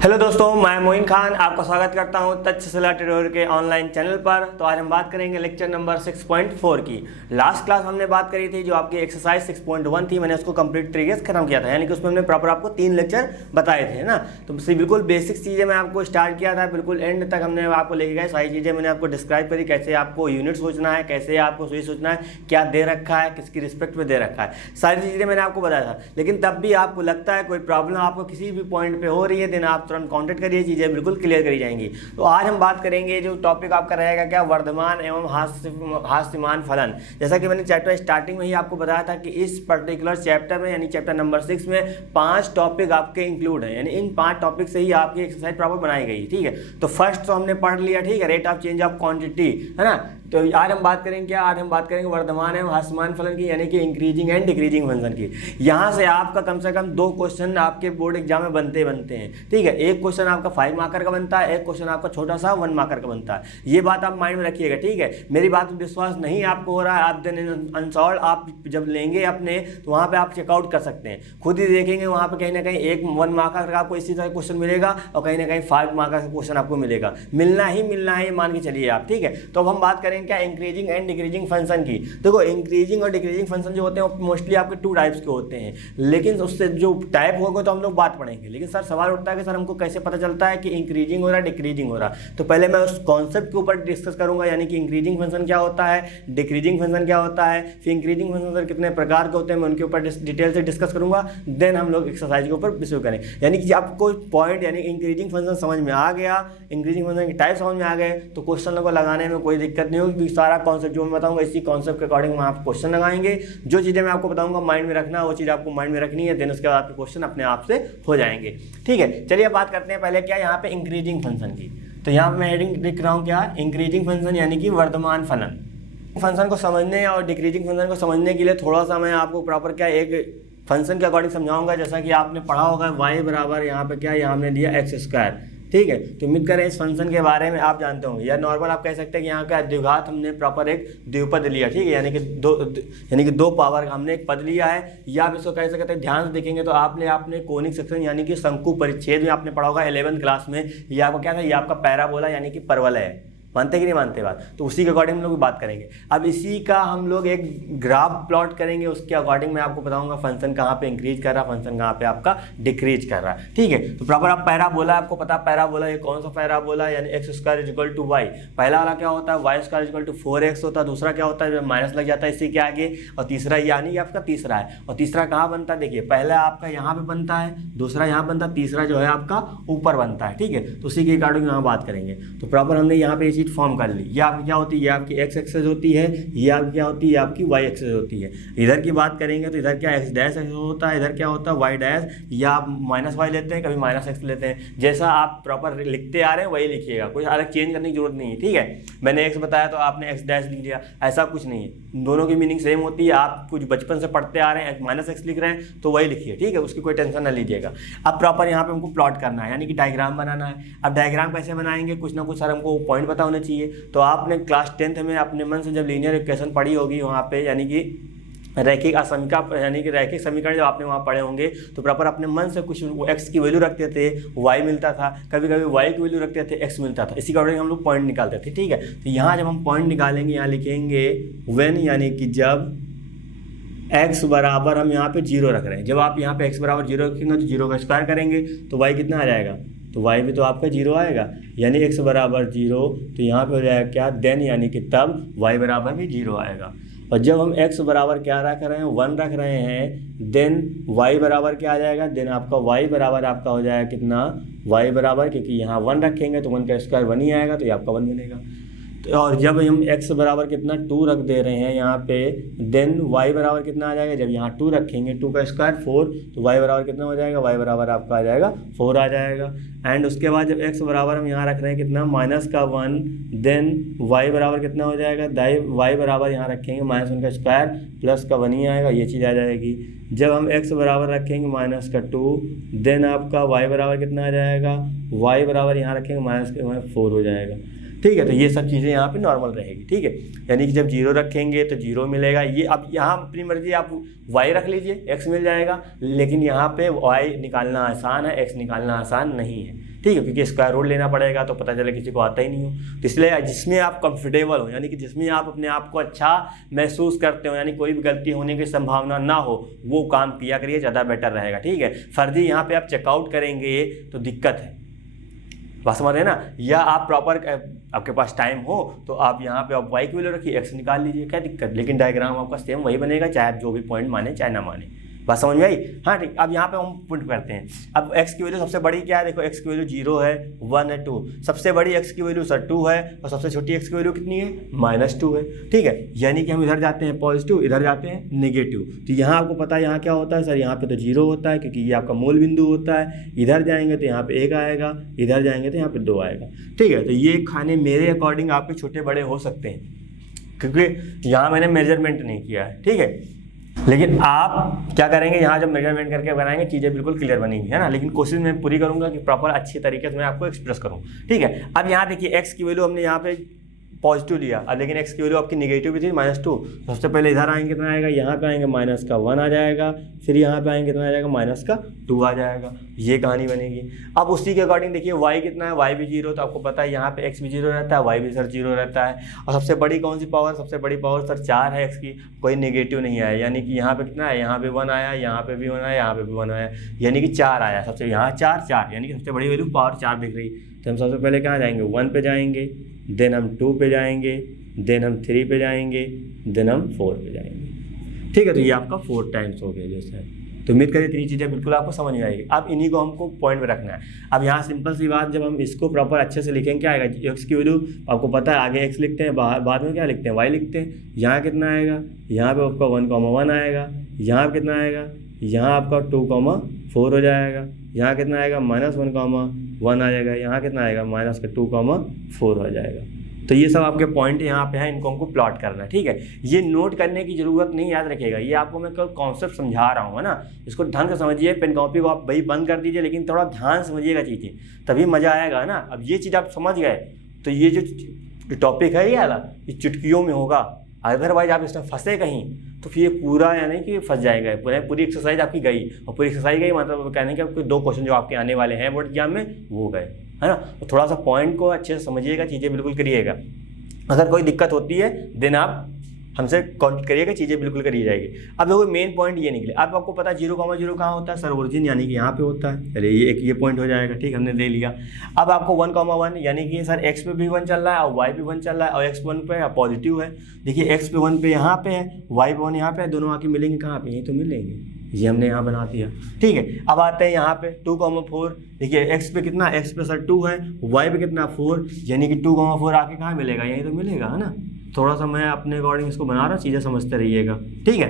Hello दोस्तों, मैं मोइन खान आपका स्वागत करता हूं तक्षशिला ट्यूटोरियल के ऑनलाइन चैनल पर। तो आज हम बात करेंगे लेक्चर नंबर 6.4 की। लास्ट क्लास हमने बात करी थी जो आपकी एक्सरसाइज 6.1 थी, मैंने उसको कंप्लीट तरीके से खत्म किया था, यानी कि उसमें हमने प्रॉपर आपको 3 लेक्चर बताए थे ना। तो बिल्कुल बेसिक चीज़ें मैं आपको स्टार्ट किया था, बिल्कुल एंड तक हमने आपको लेके गए। सारी चीज़ें मैंने आपको डिस्क्राइब करी, कैसे आपको यूनिट सोचना है, कैसे आपको स्विच सोचना है, क्या दे रखा है, किसकी रिस्पेक्ट में दे रखा है, सारी चीज़ें मैंने आपको बताया था। लेकिन तब भी आपको लगता है कोई प्रॉब्लम आपको किसी भी पॉइंट पे हो रही है, देन आप तुरंत कॉन्टेक्ट करिए, चीजें बिल्कुल क्लियर करी जाएंगी। तो आज हम बात करेंगे, जो टॉपिक आपका रहेगा क्या, वर्धमान एवं हास्यमान फलन। जैसा कि मैंने चैप्टर स्टार्टिंग में ही आपको बताया था कि इस पर्टिकुलर चैप्टर में, यानी चैप्टर नंबर 6 में 5 टॉपिक आपके इंक्लूड हैं, यानी इन 5 टॉपिक से ही आपकी एक्सरसाइज प्रॉपर बनाई गई। ठीक है, तो फर्स्ट तो हमने पढ़ लिया, ठीक है, rate of change of quantity, है ना। तो आज हम बात करेंगे क्या, आज हम बात करेंगे वर्धमान एवं हास्यमान फलन की, यानी कि इंक्रीजिंग एंड डिक्रीजिंग फंक्शन की। यहाँ से आपका कम से कम 2 क्वेश्चन आपके बोर्ड एग्जाम में बनते हैं। ठीक है, एक क्वेश्चन आपका 5 मार्कर का बनता है, एक क्वेश्चन आपका छोटा सा 1 मार्कर का बनता है। ये बात आप माइंड में रखिएगा, ठीक है। मेरी बात पर विश्वास नहीं आपको हो रहा है, आप देन अनसॉल्व आप जब लेंगे अपने, तो वहाँ पे आप चेकआउट कर सकते हैं, खुद ही देखेंगे वहाँ पे कहीं ना कहीं एक 1 मार्कर का आपको इसी तरह क्वेश्चन मिलेगा और कहीं ना कहीं 5 मार्कर का क्वेश्चन आपको मिलेगा, मिलना ही मान के चलिए आप। ठीक है, तो अब हम बात करेंगे क्या, इंक्रीजिंग एंड डिक्रीजिंग फंक्शन की। देखो, इंक्रीजिंग और डिक्रीजिंग फंक्शन जो होते हैं वो मोस्टली आपके 2 टाइप्स के होते हैं, लेकिन उससे जो टाइप होगा तो हम लोग बात पढ़ेंगे। लेकिन सर सवाल उठता है कि सर हमको कैसे पता चलता है कि इंक्रीजिंग हो रहा है, डिक्रीजिंग हो रहा है। तो पहले मैं उस कॉन्सेप्ट के ऊपर डिस्कस करूंगा, यानी कि इंक्रीजिंग फंक्शन क्या होता है, डिक्रीजिंग फंक्शन क्या होता है, फिर इंक्रीजिंग फंक्शन कितने प्रकार के होते हैं मैं उनके ऊपर डिटेल से डिस्कस करूंगा। देन हम लोग एक्सरसाइज के ऊपर विषय करें, यानी कि आपको पॉइंट, यानी इंक्रीजिंग फंक्शन समझ में आ गया, इंक्रीजिंग फंक्शन की टाइप समझ में आ गए, तो क्वेश्चन को लगाने में कोई दिक्कत नहीं होगी। सारा कॉन्सेप्ट जो मैं बताऊंगा इसी कॉन्सेप्ट के अकॉर्डिंग मैं आप क्वेश्चन लगाएंगे। जो चीज़ें मैं आपको बताऊंगा माइंड में रखना, वो चीज़ आपको माइंड में रखनी है, देन उसके बाद आपके क्वेश्चन अपने आप से हो जाएंगे। ठीक है, चलिए बात करते हैं पहले क्या यहाँ पे इंक्रीजिंग फंक्शन की। तो यहाँ पे मैं हेडिंग लिख रहा हूँ क्या, इंक्रीजिंग फंक्शन यानी कि वर्धमान फलन। फंक्शन को समझने और डिक्रीजिंग फंक्शन को समझने के लिए थोड़ा सा मैं आपको प्रॉपर क्या एक फंक्शन के अकॉर्डिंग समझाऊंगा। जैसा कि आपने पढ़ा होगा y बराबर यहाँ पे क्या, यहाँ हमने दिया x²। ठीक है, तो उम्मीद करें इस फंक्शन के बारे में आप जानते होंगे, या नॉर्मल आप कह सकते हैं कि यहाँ का द्विघात हमने प्रॉपर एक द्विपद लिया। ठीक है, यानी कि 2 पावर का हमने एक पद लिया है, या आप इसको कह सकते हैं, ध्यान से देखेंगे तो आपने कोनिक सेक्शन यानी कि शंकु परिच्छेद में आपने पढ़ा होगा 11th क्लास में। ये आपका क्या था, ये आपका पैराबोला यानी कि परवलय है। मानते कि नहीं मानते बात, तो उसी के अकॉर्डिंग हम लोग बात करेंगे। अब इसी का हम लोग एक ग्राफ प्लॉट करेंगे, उसके अकॉर्डिंग मैं आपको बताऊंगा फंक्शन कहाँ पे इंक्रीज कर रहा है, फंक्शन कहाँ पे आपका डिक्रीज कर रहा है। ठीक है, तो प्रॉपर आप पैराबोला, आपको पता पैराबोला ये कौन सा पैराबोला, यानी x² = y। पहला वाला क्या होता है, y² = 4x होता है। दूसरा क्या होता है, जब माइनस लग जाता है इसी के आगे, और तीसरा यानी आपका तीसरा है। और तीसरा कहाँ बनता है, देखिए पहला आपका यहाँ पे बनता है, दूसरा यहाँ बनता है, तीसरा जो है आपका ऊपर बनता है। ठीक है, तो उसी के अकॉर्डिंग यहाँ बात करेंगे। तो प्रॉपर हमने यहाँ पे फॉर्म कर ली। ये आपकी क्या होती है, ये आपकी x एक्सेस होती है, ये आपकी क्या होती है, आपकी y एक्सेस होती है। इधर की बात करेंगे तो इधर क्या x डैश होता है, इधर क्या होता है y डैश, या आप -y लेते हैं, कभी -x लेते हैं। जैसा आप प्रॉपर लिखते आ रहे हैं वही लिखिएगा, कोई अलग चेंज करने की जरूरत नहीं है। ठीक है, मैंने x बताया तो आपने x डैश लिख लिया, ऐसा कुछ नहीं है, दोनों की मीनिंग सेम होती है। आप कुछ बचपन से पढ़ते आ रहे हैं, -x लिख रहे हैं तो वही लिखिए। ठीक है, उसकी कोई टेंशन ना लीजिएगा। अब प्रॉपर यहाँ पे हमको प्लॉट करना है, यानी कि डायग्राम बनाना है। अब डायग्राम कैसे बनाएंगे, कुछ ना कुछ सर हमको पॉइंट पता होने चाहिए। तो आपने क्लास 10th में अपने मन से जब लीनियर इक्वेशन पढ़ी होगी वहाँ पे, यानी कि रैखिक असमीका, यानी कि रैखिक समीकरण जब आपने वहाँ पढ़े होंगे, तो प्रॉपर अपने मन से कुछ x की वैल्यू रखते थे, y मिलता था, कभी कभी y की वैल्यू रखते थे, x मिलता था। इसी के अकॉर्डिंग हम लोग पॉइंट निकालते थे। ठीक है, तो यहाँ जब हम पॉइंट निकालेंगे, यहाँ लिखेंगे व्हेन, यानी कि जब x बराबर, हम यहाँ पे 0 रख रहे हैं, जब आप यहाँ पे x बराबर 0 रखेंगे तो 0 का स्क्वायर करेंगे तो y कितना आ जाएगा, तो y भी तो आपका 0 आएगा, यानी x बराबर 0, तो यहाँ पे हो जाएगा क्या, देन, यानी कि तब y बराबर भी 0 आएगा। और जब हम x बराबर क्या रख रहे हैं, 1 रख रहे हैं, देन y बराबर क्या आ जाएगा, देन आपका y बराबर आपका हो जाएगा कितना, y बराबर, क्योंकि यहाँ 1 रखेंगे तो 1 का स्क्वायर 1 ही आएगा, तो ये आपका 1 बनेगा। तो और जब हम x बराबर कितना 2 रख दे रहे हैं यहाँ पे, देन y बराबर कितना आ जाएगा, जब यहाँ 2 रखेंगे, 2 का स्क्वायर 4, तो y बराबर कितना हो जाएगा, y बराबर आपका आ जाएगा 4 आ जाएगा। एंड उसके बाद जब x बराबर हम यहाँ रख रहे हैं कितना, -1, देन y बराबर कितना हो जाएगा, y बराबर यहाँ रखेंगे -1 का स्क्वायर प्लस का 1 ही आएगा, ये चीज़ आ जाएगी। जब हम x बराबर रखेंगे -2, देन आपका y बराबर कितना आ जाएगा, y बराबर यहाँ रखेंगे -4 हो जाएगा। ठीक है। तो ये सब चीज़ें यहाँ पे नॉर्मल रहेगी, ठीक है। यानी कि जब जीरो रखेंगे तो जीरो मिलेगा। ये अब यहाँ अपनी मर्जी आप वाई रख लीजिए, एक्स मिल जाएगा, लेकिन यहाँ पे वाई निकालना आसान है, एक्स निकालना आसान नहीं है, ठीक है, क्योंकि स्क्वायर रूट लेना पड़ेगा, तो पता चले किसी को आता ही नहीं हो। तो इसलिए जिसमें आप कंफर्टेबल हो, यानी कि जिसमें आप अपने आप को अच्छा महसूस करते हो, यानी कोई भी गलती होने की संभावना ना हो, वो काम किया करिए, ज़्यादा बेटर रहेगा, ठीक है। फर्जी यहाँ पे आप चेकआउट करेंगे तो दिक्कत है, बात समझ रहे हैं ना। या आप प्रॉपर आपके पास टाइम हो तो आप यहाँ पे आप वाई की वैल्यू रखिए, एक्स निकाल लीजिए, क्या दिक्कत। लेकिन डायग्राम आपका सेम वही बनेगा, चाहे आप जो भी पॉइंट माने चाहे ना माने। बात समझ में आई? हाँ ठीक। अब यहाँ पे हम पुट करते हैं। अब x की वैल्यू सबसे बड़ी क्या है, देखो x की वैल्यू 0 है, 1 है, 2। सबसे बड़ी x की वैल्यू सर 2 है और सबसे छोटी x की वैल्यू कितनी है, -2 है, ठीक है। यानी कि हम इधर जाते हैं पॉजिटिव, इधर जाते हैं नेगेटिव। तो यहाँ आपको पता है यहाँ क्या होता है सर, यहाँ पे तो 0 होता है क्योंकि ये आपका मूल बिंदु होता है। इधर जाएंगे तो यहाँ पे 1 आएगा, इधर जाएंगे तो यहाँ पे 2 आएगा, ठीक है। तो ये खाने मेरे अकॉर्डिंग आपके छोटे बड़े हो सकते हैं क्योंकि यहाँ मैंने मेजरमेंट नहीं किया है, ठीक है। लेकिन आप क्या करेंगे, यहाँ जब मेजरमेंट करके बनाएंगे चीज़ें बिल्कुल क्लियर बनेंगी, है ना। लेकिन कोशिश मैं पूरी करूँगा कि प्रॉपर अच्छी तरीके से मैं आपको एक्सप्रेस करूँ, ठीक है। अब यहाँ देखिए x की वैल्यू हमने यहाँ पे पॉजिटिव लिया, अब लेकिन x की वैल्यू आपकी निगेटिव भी थी, -2। सबसे पहले इधर आएंगे कितना आएगा, यहाँ पे आएंगे -1 आ जाएगा, फिर यहाँ पे आएंगे कितना आ जाएगा, -2 आ जाएगा। ये कहानी बनेगी। अब उसी के अकॉर्डिंग देखिए y कितना है, y भी 0, तो आपको पता है यहाँ पे x भी 0 रहता है, y भी सर 0 रहता है। और सबसे बड़ी कौन सी पावर, सबसे बड़ी पावर सर 4 है x की, कोई नेगेटिव नहीं आया, यानी कि यहाँ पे कितना है, यहाँ पे 1 आया, यहाँ पे भी 1 आया, यहाँ पे भी 1 आया, यानी कि 4 आया। सबसे यहाँ 4 यानी कि सबसे बड़ी वैल्यू पावर 4 दिख रही। तो हम सबसे पहले कहाँ जाएंगे, 1 पे जाएंगे, देन हम 2 पे जाएंगे, देन हम 3 पे जाएंगे, देन हम 4 पे जाएंगे, ठीक है। तो ये आपका 4 टाइम्स हो गया जैसे है। तो उम्मीद करिए 3 चीज़ें बिल्कुल आपको समझ में आएगी। अब इन्हीं को हमको पॉइंट में रखना है। अब यहाँ सिंपल सी बात, जब हम इसको प्रॉपर अच्छे से लिखेंगे क्या आएगा, x की वैल्यू आपको पता है, आगे x लिखते हैं, बाद में क्या लिखते हैं, y लिखते हैं। यहाँ कितना आएगा, यहाँ पे आपका 1,1 आएगा, यहाँ पे कितना आएगा, यहाँ आपका 2,4 हो जाएगा, यहाँ कितना आएगा, -1,1 आ जाएगा, यहाँ कितना आएगा, -2,4 हो जाएगा। तो ये सब आपके पॉइंट यहाँ पे हैं, इनको हमको प्लॉट करना है, ठीक है। ये नोट करने की जरूरत नहीं, याद रखिएगा, ये आपको मैं केवल कॉन्सेप्ट समझा रहा हूँ, है ना। इसको ढंग से समझिए, पेन कॉपी को आप भाई बंद कर दीजिए, लेकिन थोड़ा ध्यान समझिएगा चीज़ें, तभी मज़ा आएगा, है ना। अब ये चीज़ आप समझ गए तो ये जो टॉपिक है ये वाला, ये चुटकियों में होगा। अदरवाइज आप इसमें फंसे कहीं तो फिर ये पूरा यानी कि फंस जाएगा, पूरी एक्सरसाइज आपकी गई। और पूरी एक्सरसाइज गई मतलब कहने के आपके 2 क्वेश्चन जो आपके आने वाले हैं बोर्ड एग्जाम में वो गए, है ना। तो थोड़ा सा पॉइंट को अच्छे से समझिएगा, चीज़ें बिल्कुल करिएगा। अगर कोई दिक्कत होती है देन आप हमसे कॉन्टेक्ट करिएगा, चीज़ें बिल्कुल करी जाएगी। अब देखो मेन पॉइंट ये निकले। अब आपको पता है 0,0 कहाँ होता है सर, ओरिजिन यानी कि यहाँ पे होता है। चलिए ये एक ये पॉइंट हो जाएगा, ठीक, हमने ले लिया। अब आपको 1,1 यानी कि सर x पे भी 1 चल रहा है और y पे 1 चल रहा है, और x 1 पे पॉजिटिव है। देखिए x पे 1 पे यहाँ पे है, y पे 1 यहाँ पे है, दोनों आके मिलेंगे कहाँ पे, यहीं तो मिलेंगे। ये हमने यहाँ बना दिया, ठीक है। अब आते हैं यहाँ पे 2,4। देखिए x पे कितना, x पे सर 2 है, y पे कितना 4, यानी कि 2,4 आके कहाँ मिलेगा, यहीं तो मिलेगा, है ना। थोड़ा सा मैं अपने अकॉर्डिंग इसको बना रहा हूँ, चीज़ें समझते रहिएगा, ठीक है।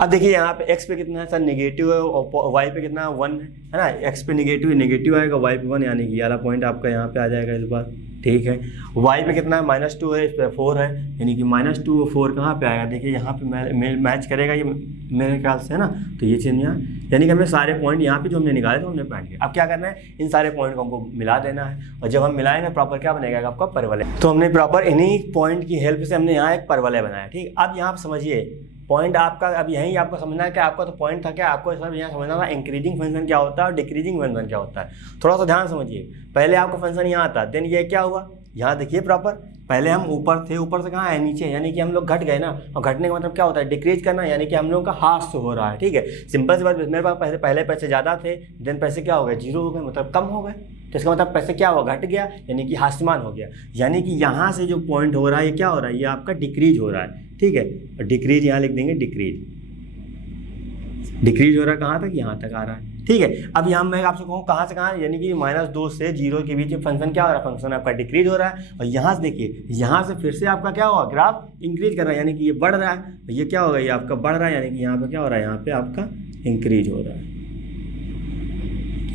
अब देखिए यहाँ पे x पे कितना है सर, नेगेटिव है, और y पे कितना 1 है ना। x पे नेगेटिव आएगा, y पे 1, यानी कि ये वाला पॉइंट आपका यहाँ पे आ जाएगा इस बार, ठीक है। y पे कितना है, -2 है, इस पर 4 है, यानी कि -2 और 4 कहाँ पे आएगा, देखिए यहाँ पे मैच करेगा ये मेरे ख्याल से, है ना। तो ये चीज़ यहाँ, यानी कि हमें सारे पॉइंट यहाँ पे जो हमने निकाले थे हमने पॉइंट किया। अब क्या करना है, इन सारे पॉइंट को हमको मिला देना है, और जब हम मिलाएंगे प्रॉपर क्या बनेगा आपका परवलय। तो हमने प्रॉपर इन्हीं पॉइंट की हेल्प से हमने यहाँ एक परवलय बनाया, ठीक। अब यहाँ समझिए पॉइंट आपका, अब यहीं आपको समझना है कि आपका तो पॉइंट था क्या, आपको सब यहाँ समझना था इंक्रीजिंग फंक्शन क्या होता है और डिक्रीजिंग फंक्शन क्या होता है। थोड़ा सा ध्यान समझिए। पहले आपको फंक्शन यहाँ था, देन ये क्या हुआ, यहाँ देखिए प्रॉपर, पहले हम ऊपर थे, ऊपर से कहाँ है नीचे, यानी कि हम लोग घट गए ना। और घटने का मतलब क्या होता है, डिक्रीज करना, यानी कि हम लोगों का हाथ से हो रहा है, ठीक है। सिंपल सी बात, मेरे पास पहले पैसे ज़्यादा थे, देन पैसे क्या हो गए, 0 हो गए, मतलब कम हो गए। तो इसका मतलब पैसे क्या हुआ, घट गया, यानी कि हास्यमान हो गया। यानी कि यहाँ से जो पॉइंट हो रहा है ये क्या हो रहा है, ये आपका डिक्रीज हो रहा है, ठीक है। और डिक्रीज यहाँ लिख देंगे, डिक्रीज हो रहा है कहाँ तक, यहाँ तक आ रहा है, ठीक है। अब यहाँ मैं आपसे कहूँ कहाँ से कहाँ, यानी कि -2 से 0 के बीच फंक्शन क्या हो रहा है, फंक्शन आपका डिक्रीज हो रहा है। और यहाँ से देखिए, यहाँ से फिर से आपका क्या हुआ, ग्राफ इंक्रीज कर रहा है, यानी कि ये बढ़ रहा है। ये क्या होगा, ये आपका बढ़ रहा है, यानी कि यहाँ पे क्या हो रहा है, यहाँ पे आपका इंक्रीज हो रहा है।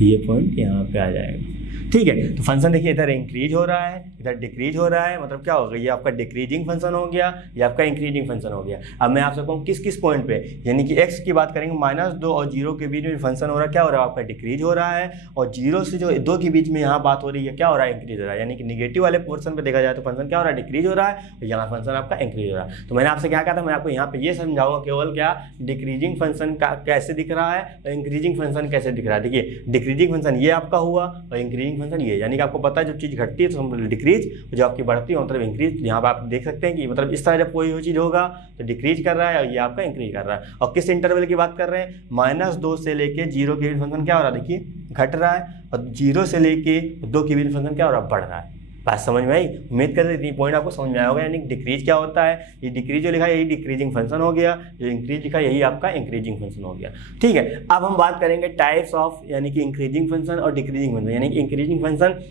ये पॉइंट यहाँ पे आ जाएगा। ठीक है। तो फंक्शन देखिए इधर इंक्रीज हो रहा है, इधर डिक्रीज हो रहा है, मतलब क्या होगा, ये आपका डिक्रीजिंग फंक्शन हो गया, ये आपका इंक्रीजिंग फंक्शन हो गया। अब मैं आपसे कहूँ किस किस पॉइंट पे, यानी कि x की बात करेंगे -2 और 0 के बीच में फंक्शन हो रहा है, क्या हो रहा है आपका डिक्रीज हो रहा है, और 0 से जो 2 के बीच में यहाँ बात हो रही है क्या हो रहा है, इंक्रीज हो रहा है। यानी कि निगेटिव वाले पोर्शन पे देखा जाए तो फंक्शन क्या हो रहा है, डिक्रीज हो रहा है, और यहाँ फंक्शन आपका इंक्रीज हो रहा है। तो मैंने आपसे क्या कहा था, मैं आपको यहाँ पे ये समझाऊंगा केवल क्या डिक्रीजिंग फंक्शन का कैसे दिख रहा है और इंक्रीजिंग फंक्शन कैसे दिख रहा है। देखिए डिक्रीजिंग फंक्शन ये आपका हुआ और इंक्रीजिंग फंक्शन ये, यानी कि आपको पता है जब चीज़ घटती है तो डिक्रीज, जब आपकी बढ़ती है मतलब इंक्रीज। यहाँ पर आप देख सकते हैं कि मतलब इस तरह जब कोई चीज़ होगा तो डिक्रीज कर रहा है और ये आपका इंक्रीज कर रहा है। और किस इंटरवल की बात कर रहे हैं, -2 से लेके 0 के बीच फंक्शन क्या हो रहा है, देखिए घट रहा है, और 0 से लेके 2 के बीच फंक्शन क्या हो रहा है, बढ़ रहा है। बात समझ में आई, उम्मीद कर रही थी पॉइंट आपको समझ में आया होगा। यानी डिक्रीज क्या होता है, ये डिक्रीज जो लिखा है यही डिक्रीजिंग फंक्शन हो गया, जो इंक्रीज लिखा है यही आपका इंक्रीजिंग फंक्शन हो गया। ठीक है, अब हम बात करेंगे टाइप्स ऑफ, यानी कि इंक्रीजिंग फंक्शन और डिक्रीजिंग फंक्शन। यानी कि इंक्रीजिंग फंक्शन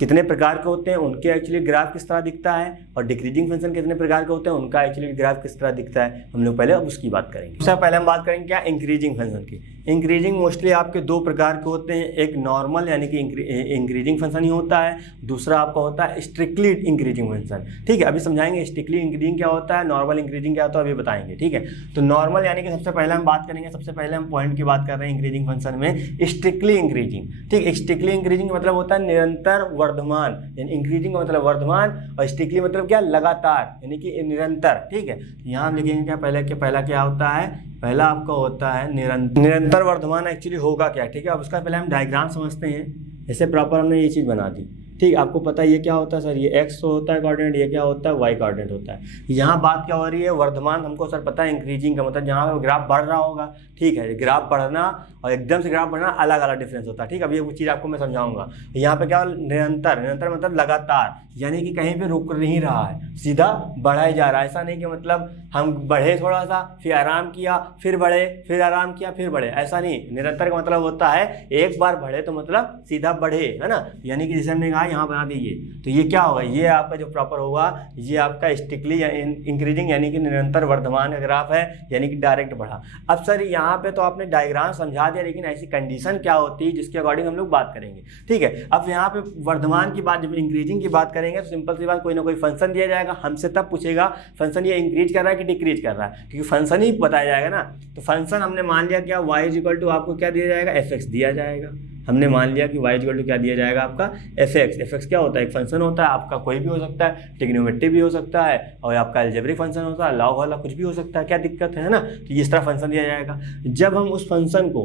कितने प्रकार के होते हैं, उनके एक्चुअली ग्राफ किस तरह दिखता है, और डिक्रीजिंग फंक्शन कितने प्रकार के होते हैं, उनका एक्चुअली ग्राफ किस तरह दिखता है, हम लोग पहले अब उसकी बात करेंगे। सबसे पहले हम बात करेंगे क्या, इंक्रीजिंग फंक्शन की। इंक्रीजिंग मोस्टली आपके 2 प्रकार के होते हैं, एक नॉर्मल यानी कि इंक्रीजिंग फंक्शन ही होता है, दूसरा आपका होता है स्ट्रिक्टली इंक्रीजिंग फंक्शन। ठीक है, अभी समझाएंगे स्ट्रिक्टली इंक्रीजिंग क्या होता है, नॉर्मल इंक्रीजिंग क्या होता है, अभी बताएंगे। ठीक है, तो नॉर्मल यानी कि सबसे पहले हम बात करेंगे, सबसे पहले हम पॉइंट की बात कर रहे हैं इंक्रीजिंग फंक्शन में, स्ट्रिक्टली इंक्रीजिंग। ठीक है, स्ट्रिक्टली इंक्रीजिंग मतलब होता है निरंतर वर्धमान, इंक्रीजिंग का मतलब वर्धमान, और स्ट्रिक्टली मतलब क्या, लगातार यानी कि निरंतर। ठीक है, यहाँ हम लिखेंगे क्या, पहला क्या होता है, पहला आपका होता है निरंतर वर्धमान। एक्चुअली होगा क्या, ठीक है, अब उसका पहले हम डायग्राम समझते हैं। जैसे प्रॉपर हमने ये चीज़ बना दी, ठीक, आपको पता है ये क्या होता है सर, ये x होता है कोऑर्डिनेट, ये क्या होता है y कोऑर्डिनेट होता है। यहाँ बात क्या हो रही है, वर्धमान, हमको सर पता है इंक्रीजिंग का मतलब जहाँ ग्राफ बढ़ रहा होगा। ठीक है, ग्राफ बढ़ना और एकदम से ग्राफ बढ़ना अलग अलग डिफरेंस होता है। ठीक है, अब ये चीज़ आपको मैं समझाऊंगा। यहाँ पे क्या निरंतर मतलब लगातार, यानी कि कहीं पे रुक नहीं रहा है, सीधा बढ़ा ही जा रहा है। ऐसा नहीं कि मतलब हम बढ़े थोड़ा सा फिर आराम किया फिर बढ़े फिर आराम किया फिर बढ़े, ऐसा नहीं। निरंतर का मतलब होता है एक बार बढ़े तो मतलब सीधा बढ़े, है ना। यानी कि जैसे हमने कहा यहाँ बना दीजिए, तो ये क्या होगा, ये आपका जो प्रॉपर होगा ये आपका स्ट्रिक्टली इंक्रीजिंग यानी कि निरंतर वर्धमान का ग्राफ है, यानी कि डायरेक्ट बढ़ा। अब सर यहाँ पे तो आपने डायग्राम समझा दिया, लेकिन ऐसी कंडीशन क्या होती है जिसके अकॉर्डिंग हम लोग बात करेंगे। ठीक है, अब यहाँ पे वर्धमान की बात, जब इंक्रीजिंग की बात करेंगे तो सिंपल सी बात, कोई ना कोई फंक्शन दिया जाएगा, हमसे तब पूछेगा फंक्शन ये इंक्रीज कर रहा है कि डिक्रीज कर रहा है, क्योंकि फंक्शन ही बताया जाएगा ना। तो फंक्शन हमने मान लिया क्या, y इक्वल टू आपको क्या दिया जाएगा, fx दिया जाएगा। हमने मान लिया कि y इक्वल टू क्या दिया जाएगा आपका fx क्या होता है, एक फंक्शन होता है आपका, कोई भी हो सकता है, ट्रिग्नोमेट्री भी हो सकता है, और आपका अलजेब्रिक फंक्शन होता है, लॉग वाला कुछ भी हो सकता है, क्या दिक्कत है ना। तो इस तरह फंक्शन दिया जाएगा। जब हम उस फंक्शन को,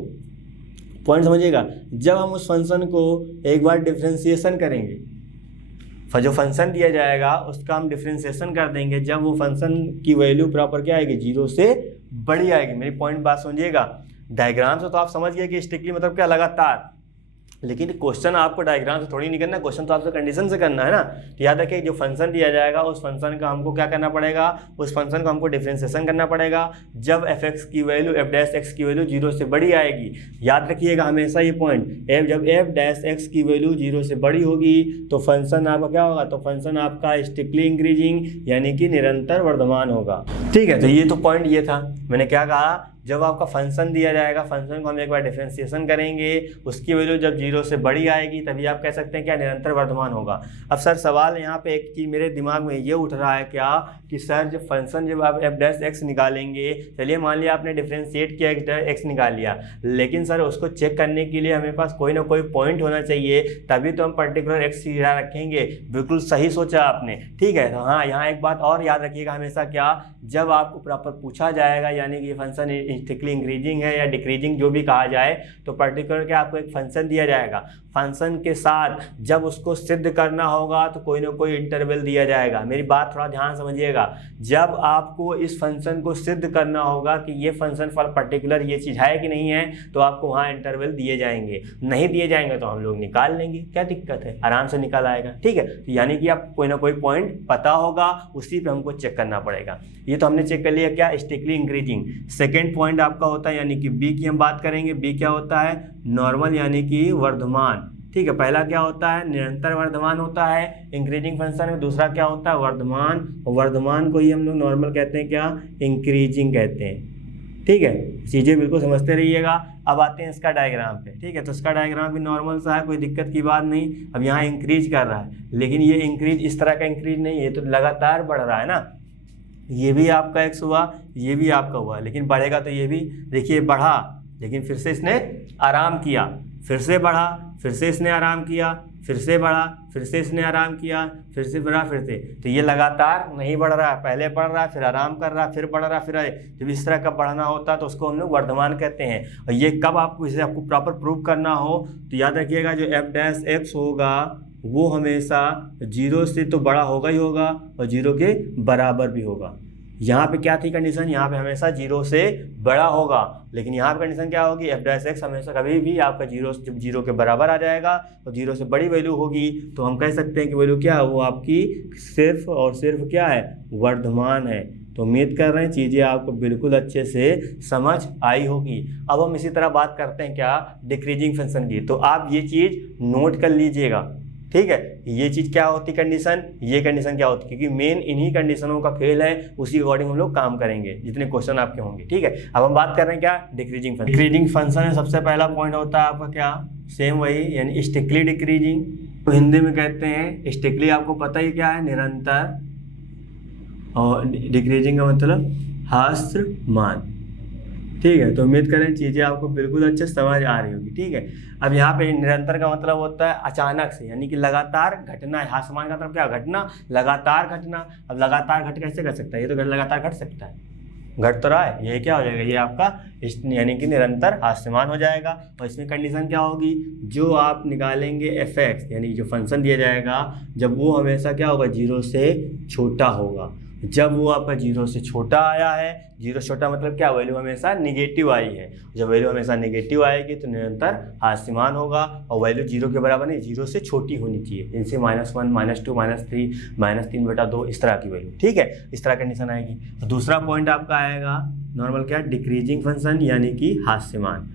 पॉइंट समझिएगा, जब हम उस फंक्शन को एक बार डिफ्रेंसिएशन करेंगे, जो फंक्शन दिया जाएगा उसका हम डिफ्रेंसिएशन कर देंगे, जब वो फंक्शन की वैल्यू प्रॉपर क्या आएगी, 0 से बड़ी आएगी। मेरी पॉइंट बात समझिएगा, डायग्राम से तो आप समझ गए कि स्ट्रिक्टली मतलब क्या, लगातार, लेकिन क्वेश्चन आपको डायग्राम से थोड़ी नहीं करना, क्वेश्चन तो आपसे कंडीशन से करना है ना। तो याद रखिए जो फंक्शन दिया जाएगा उस फंक्शन का हमको क्या करना पड़ेगा, उस फंक्शन को हमको डिफरेंशिएशन करना पड़ेगा जब f(x) की वैल्यू f'(x) की वैल्यू 0 से बड़ी आएगी। याद रखिएगा हमेशा ये पॉइंट, जब f'(x) की वैल्यू 0 से बड़ी होगी तो फंक्शन आपका क्या होगा, तो फंक्शन आपका स्ट्रिक्टली इंक्रीजिंग यानी कि निरंतर वर्धमान होगा। ठीक है, तो ये तो पॉइंट ये था, मैंने क्या कहा, जब आपका फंक्शन दिया जाएगा, फंक्शन को हम एक बार डिफरेंशिएशन करेंगे, उसकी वैल्यू जब 0 से बड़ी आएगी तभी आप कह सकते हैं क्या, निरंतर वर्धमान होगा। अब सर सवाल यहाँ पे एक चीज़ मेरे दिमाग में ये उठ रहा है क्या, कि सर जब फंक्शन जब आप f'(x) निकालेंगे, चलिए मान लिया आपने डिफरेंशिएट किया, x निकाल लिया, लेकिन सर उसको चेक करने के लिए हमें पास कोई ना कोई पॉइंट होना चाहिए, तभी तो हम पर्टिकुलर x की राह रखेंगे। बिल्कुल सही सोचा आपने। ठीक है, तो हाँ यहाँ एक बात और याद रखिएगा हमेशा, क्या, जब आपको प्रॉपर पूछा जाएगा यानी कि ये फंक्शन स्ट्रिक्टली इंक्रीजिंग है या डिक्रीजिंग जो भी कहा जाए, तो पर्टिकुलर क्या आपको एक फंक्शन दिया जाएगा, फंक्शन के साथ जब उसको सिद्ध करना होगा तो कोई ना कोई इंटरवल दिया जाएगा। मेरी बात थोड़ा ध्यान समझिएगा, जब आपको इस फंक्शन को सिद्ध करना होगा कि ये फंक्शन फॉर पर्टिकुलर ये चीज़ है कि नहीं है, तो आपको वहाँ इंटरवल दिए जाएंगे। नहीं दिए जाएंगे तो हम लोग निकाल लेंगे, क्या दिक्कत है, आराम से निकाल आएगा। ठीक है, तो यानी कि आप कोई ना कोई पॉइंट पता होगा, उसी पे हमको चेक करना पड़ेगा। ये तो हमने चेक कर लिया क्या, स्ट्रिक्टली इंक्रीजिंग। सेकेंड पॉइंट आपका होता है यानी कि बी की हम बात करेंगे। बी क्या होता है, नॉर्मल यानी कि वर्धमान। ठीक है, पहला क्या होता है, निरंतर वर्धमान होता है इंक्रीजिंग फंक्शन में, दूसरा क्या होता है, वर्धमान। वर्धमान को ही हम लोग नॉर्मल कहते हैं क्या, इंक्रीजिंग कहते हैं। ठीक है, चीज़ें बिल्कुल समझते रहिएगा। अब आते हैं इसका डायग्राम पे। ठीक है, तो इसका डायग्राम भी नॉर्मल सा है, कोई दिक्कत की बात नहीं। अब यहाँ इंक्रीज कर रहा है, लेकिन ये इंक्रीज इस तरह का इंक्रीज नहीं है, ये तो लगातार बढ़ रहा है ना। ये भी आपका x हुआ, ये भी आपका हुआ, लेकिन बढ़ेगा तो ये भी। देखिए बढ़ा, लेकिन फिर से इसने आराम किया, फिर से बढ़ा, फिर से इसने आराम किया, फिर से बढ़ा, फिर से इसने आराम किया, फिर से बढ़ा, फिर से। तो ये लगातार नहीं बढ़ रहा है, पहले बढ़ रहा है, फिर आराम कर रहा है, फिर बढ़ रहा है, फिर जब इस तरह का बढ़ना होता है तो उसको हम लोग वर्धमान कहते हैं। और ये कब आपको इसे आपको प्रॉपर प्रूव करना हो तो याद रखिएगा, जो f' होगा वो हमेशा 0 से तो बड़ा होगा ही होगा और 0 के बराबर भी होगा। यहाँ पे क्या थी कंडीशन, यहाँ पे हमेशा 0 से बड़ा होगा, लेकिन यहाँ पे कंडीशन क्या होगी, f' हमेशा कभी भी आपका 0 जब 0 के बराबर आ जाएगा और 0 से बड़ी वैल्यू होगी तो हम कह सकते हैं कि वैल्यू क्या है, वो आपकी सिर्फ और सिर्फ क्या है, वर्धमान है। तो उम्मीद कर रहे हैं चीज़ें आपको बिल्कुल अच्छे से समझ आई होगी। अब हम इसी तरह बात करते हैं क्या, डिक्रीजिंग फंक्शन की। तो आप ये चीज़ नोट कर लीजिएगा, ठीक है। ये चीज़ क्या होती कंडीशन, ये कंडीशन क्या होती, क्योंकि मेन इन्हीं कंडीशनों का खेल है, उसी अकॉर्डिंग हम लोग काम करेंगे जितने क्वेश्चन आपके होंगे। ठीक है, अब हम बात कर रहे हैं क्या, डिक्रीजिंग फंक्शन। डिक्रीजिंग फंक्शन है, सबसे पहला पॉइंट होता है आपका क्या, सेम वही, यानी स्टिकली डिक्रीजिंग, तो हिंदी में कहते हैं स्टिकली। आपको पता ही क्या है, निरंतर, और डिक्रीजिंग का मतलब ह्रासमान। ठीक है, तो उम्मीद करें चीज़ें आपको बिल्कुल अच्छे समझ आ रही होगी। ठीक है, अब यहाँ पे निरंतर का मतलब होता है अचानक से, यानी कि लगातार घटना है। ह्रासमान का मतलब क्या, घटना, लगातार घटना। अब लगातार घट कैसे कर सकता है, ये तो लगातार घट सकता है, घट तो रहा है, ये क्या हो जाएगा, ये आपका यानी कि निरंतर ह्रासमान हो जाएगा। और इसमें कंडीशन क्या होगी, जो आप निकालेंगे f(x) यानी जो फंक्शन दिया जाएगा, जब वो हमेशा क्या होगा, 0 से छोटा होगा। जब वो आपका 0 से छोटा आया है, 0 छोटा मतलब क्या, वैल्यू हमेशा निगेटिव आई है। जब वैल्यू हमेशा निगेटिव आएगी तो निरंतर ह्रासमान होगा, और वैल्यू 0 के बराबर नहीं, 0 से छोटी होनी चाहिए। इनसे -1, -2, -3, -3/2 इस तरह की वैल्यू। ठीक है, इस तरह कंडीशन आएगी। तो दूसरा पॉइंट आपका आएगा नॉर्मल क्या, डिक्रीजिंग फंक्शन यानी कि ह्रासमान।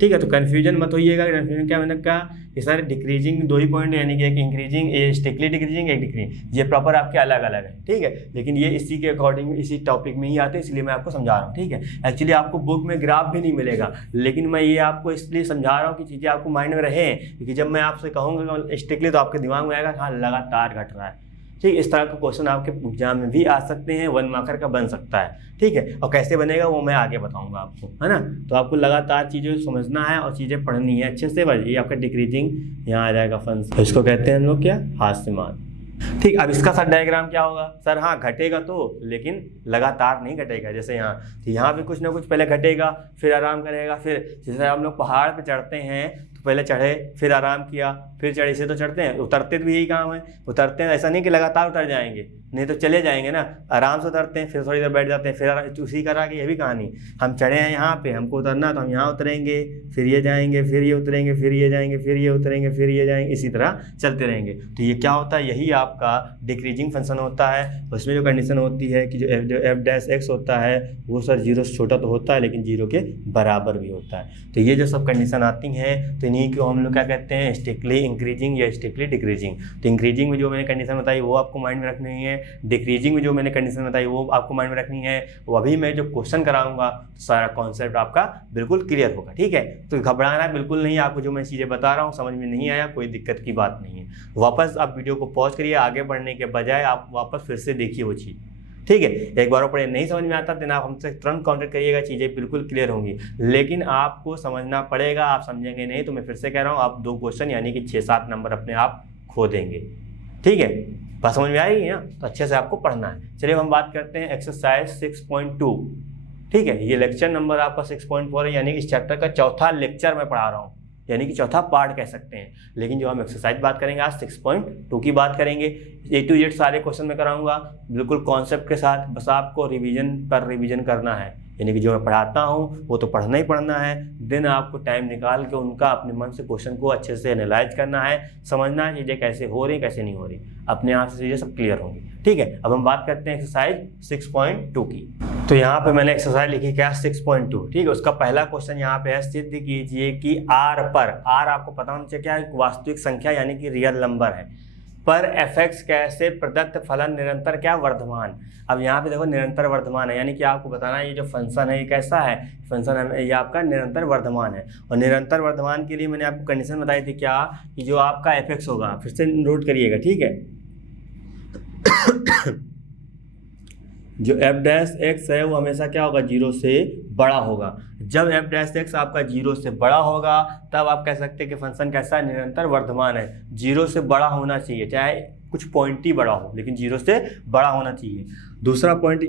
ठीक है, तो कन्फ्यूजन मत होइएगा। कन्फ्यूजन क्या मैंने कहा, ये सारे डिक्रीजिंग 2 ही पॉइंट, यानी कि एक इंक्रीजिंग, एक स्टिकली डिक्रीजिंग, एक डिक्रीजिंग, ये प्रॉपर आपके अलग अलग है। ठीक है, लेकिन ये इसी के अकॉर्डिंग इसी टॉपिक में ही आते हैं, इसलिए मैं आपको समझा रहा हूँ। ठीक है, एक्चुअली आपको बुक में ग्राफ भी नहीं मिलेगा, लेकिन मैं ये आपको इसलिए समझा रहा हूँ कि चीज़ें आपको माइंड में रहें, क्योंकि जब मैं आपसे कहूँगा स्टिकली तो आपके दिमाग में आएगा हाँ लगातार घट रहा है। ठीक, इस तरह का क्वेश्चन आपके एग्जाम में भी आ सकते हैं, 1 मार्कर का बन सकता है। ठीक है, और कैसे बनेगा वो मैं आगे बताऊंगा आपको, है ना। तो आपको लगातार चीज़ें समझना है और चीज़ें पढ़नी है अच्छे से। ये आपका डिक्रीजिंग यहाँ आ जाएगा फंक्शन, इसको कहते हैं हम लोग क्या, ह्रासमान। ठीक, अब इसका सर डायग्राम क्या होगा, सर हाँ घटेगा तो, लेकिन लगातार नहीं घटेगा। जैसे यहाँ, तो यहाँ भी कुछ ना कुछ पहले घटेगा, फिर आराम करेगा। फिर जैसे हम लोग पहाड़ पे चढ़ते हैं तो पहले चढ़े, फिर आराम किया, फिर चढ़े, इसे तो चढ़ते हैं, उतरते भी यही काम है। उतरते हैं, ऐसा नहीं कि लगातार उतर जाएंगे, नहीं तो चले जाएंगे ना, आराम से उतरते हैं, फिर थोड़ी देर बैठ जाते हैं, फिर उसी करा कि ये भी कहानी, हम चढ़े हैं यहाँ पे, हमको उतरना तो हम यहाँ उतरेंगे, फिर ये जाएंगे, फिर ये उतरेंगे, फिर ये जाएंगे, फिर ये उतरेंगे, फिर ये जाएंगे, इसी तरह चलते रहेंगे। तो ये क्या होता है, यही आपका डिक्रीजिंग फंक्शन होता है। उसमें जो कंडीशन होती है कि जो f' होता है वो सर 0 से छोटा तो होता है, लेकिन 0 के बराबर भी होता है। तो ये जो सब कंडीशन आती हैं, तो इन्हीं को हम लोग क्या कहते हैं, स्टिकली इंक्रीजिंग या स्टिकली डिक्रीजिंग। तो इंक्रीजिंग में जो मैंने कंडीशन बताई वो आपको माइंड में रखनी है, डिक्रीजिंग में जो मैंने कंडीशन बताई वो आपको माइंड में रखनी है। वो अभी मैं जो क्वेश्चन कराऊंगा सारा कॉन्सेप्ट आपका बिल्कुल क्लियर होगा। ठीक है, तो घबराना बिल्कुल नहीं, आपको जो मैं चीज़ें बता रहा हूँ समझ में नहीं आया, कोई दिक्कत की बात नहीं है। वापस आप वीडियो को पॉज करिए, आगे बढ़ने के बजाय आप वापस फिर से देखिए वो चीज़। ठीक है, एक बार पढ़े नहीं समझ में आता देन आप हमसे तुरंत कॉन्टेक्ट करिएगा, चीज़ें बिल्कुल क्लियर होंगी। लेकिन आपको समझना पड़ेगा, आप समझेंगे नहीं तो मैं फिर से कह रहा हूँ, आप 2 क्वेश्चन यानी कि 6-7 नंबर अपने आप खो देंगे। ठीक है, बात समझ में आ रही है ना, तो अच्छे से आपको पढ़ना है। चलिए हम बात करते हैं एक्सरसाइज 6.2। ठीक है, ये लेक्चर नंबर आपका 6.4 है, यानी कि इस चैप्टर का चौथा लेक्चर मैं पढ़ा रहा हूँ, यानी कि चौथा पार्ट कह सकते हैं। लेकिन जो हम एक्सरसाइज बात करेंगे आज 6.2 की बात करेंगे। A to Z सारे क्वेश्चन में कराऊंगा बिल्कुल कॉन्सेप्ट के साथ, बस आपको रिवीजन पर रिवीजन करना है। यानी कि जो मैं पढ़ाता हूँ वो तो पढ़ना ही पढ़ना है, देन आपको टाइम निकाल के उनका अपने मन से क्वेश्चन को अच्छे से एनालाइज करना है, समझना है चीज़ें कैसे हो रही कैसे नहीं हो रही, अपने आप से चीज़ें सब क्लियर होंगी। ठीक है, अब हम बात करते हैं एक्सरसाइज 6.2 की। तो यहाँ पे मैंने एक्सरसाइज लिखी क्या, 6.2। ठीक है, उसका पहला क्वेश्चन यहाँ पे है, सिद्ध कीजिए कि R पर, R आपको पता होना चाहिए क्या है, वास्तविक संख्या यानी कि रियल नंबर है। पर fx कैसे प्रदत्त फलन निरंतर क्या वर्धमान। अब यहाँ पे देखो निरंतर वर्धमान है, यानी कि आपको बताना है ये जो फंक्शन है ये कैसा है, फंक्शन है ये आपका निरंतर वर्धमान है। और निरंतर वर्धमान के लिए मैंने आपको कंडीशन बताई थी क्या, कि जो आपका fx होगा, फिर से नोट करिएगा ठीक है, जो f डैश x है वो हमेशा क्या होगा, 0 से बड़ा होगा। जब f डैश x आपका 0 से बड़ा होगा तब आप कह सकते हैं कि फंक्शन कैसा है, निरंतर वर्धमान है। 0 से बड़ा होना चाहिए, चाहे कुछ पॉइंट ही बड़ा हो लेकिन 0 से बड़ा होना चाहिए। दूसरा पॉइंट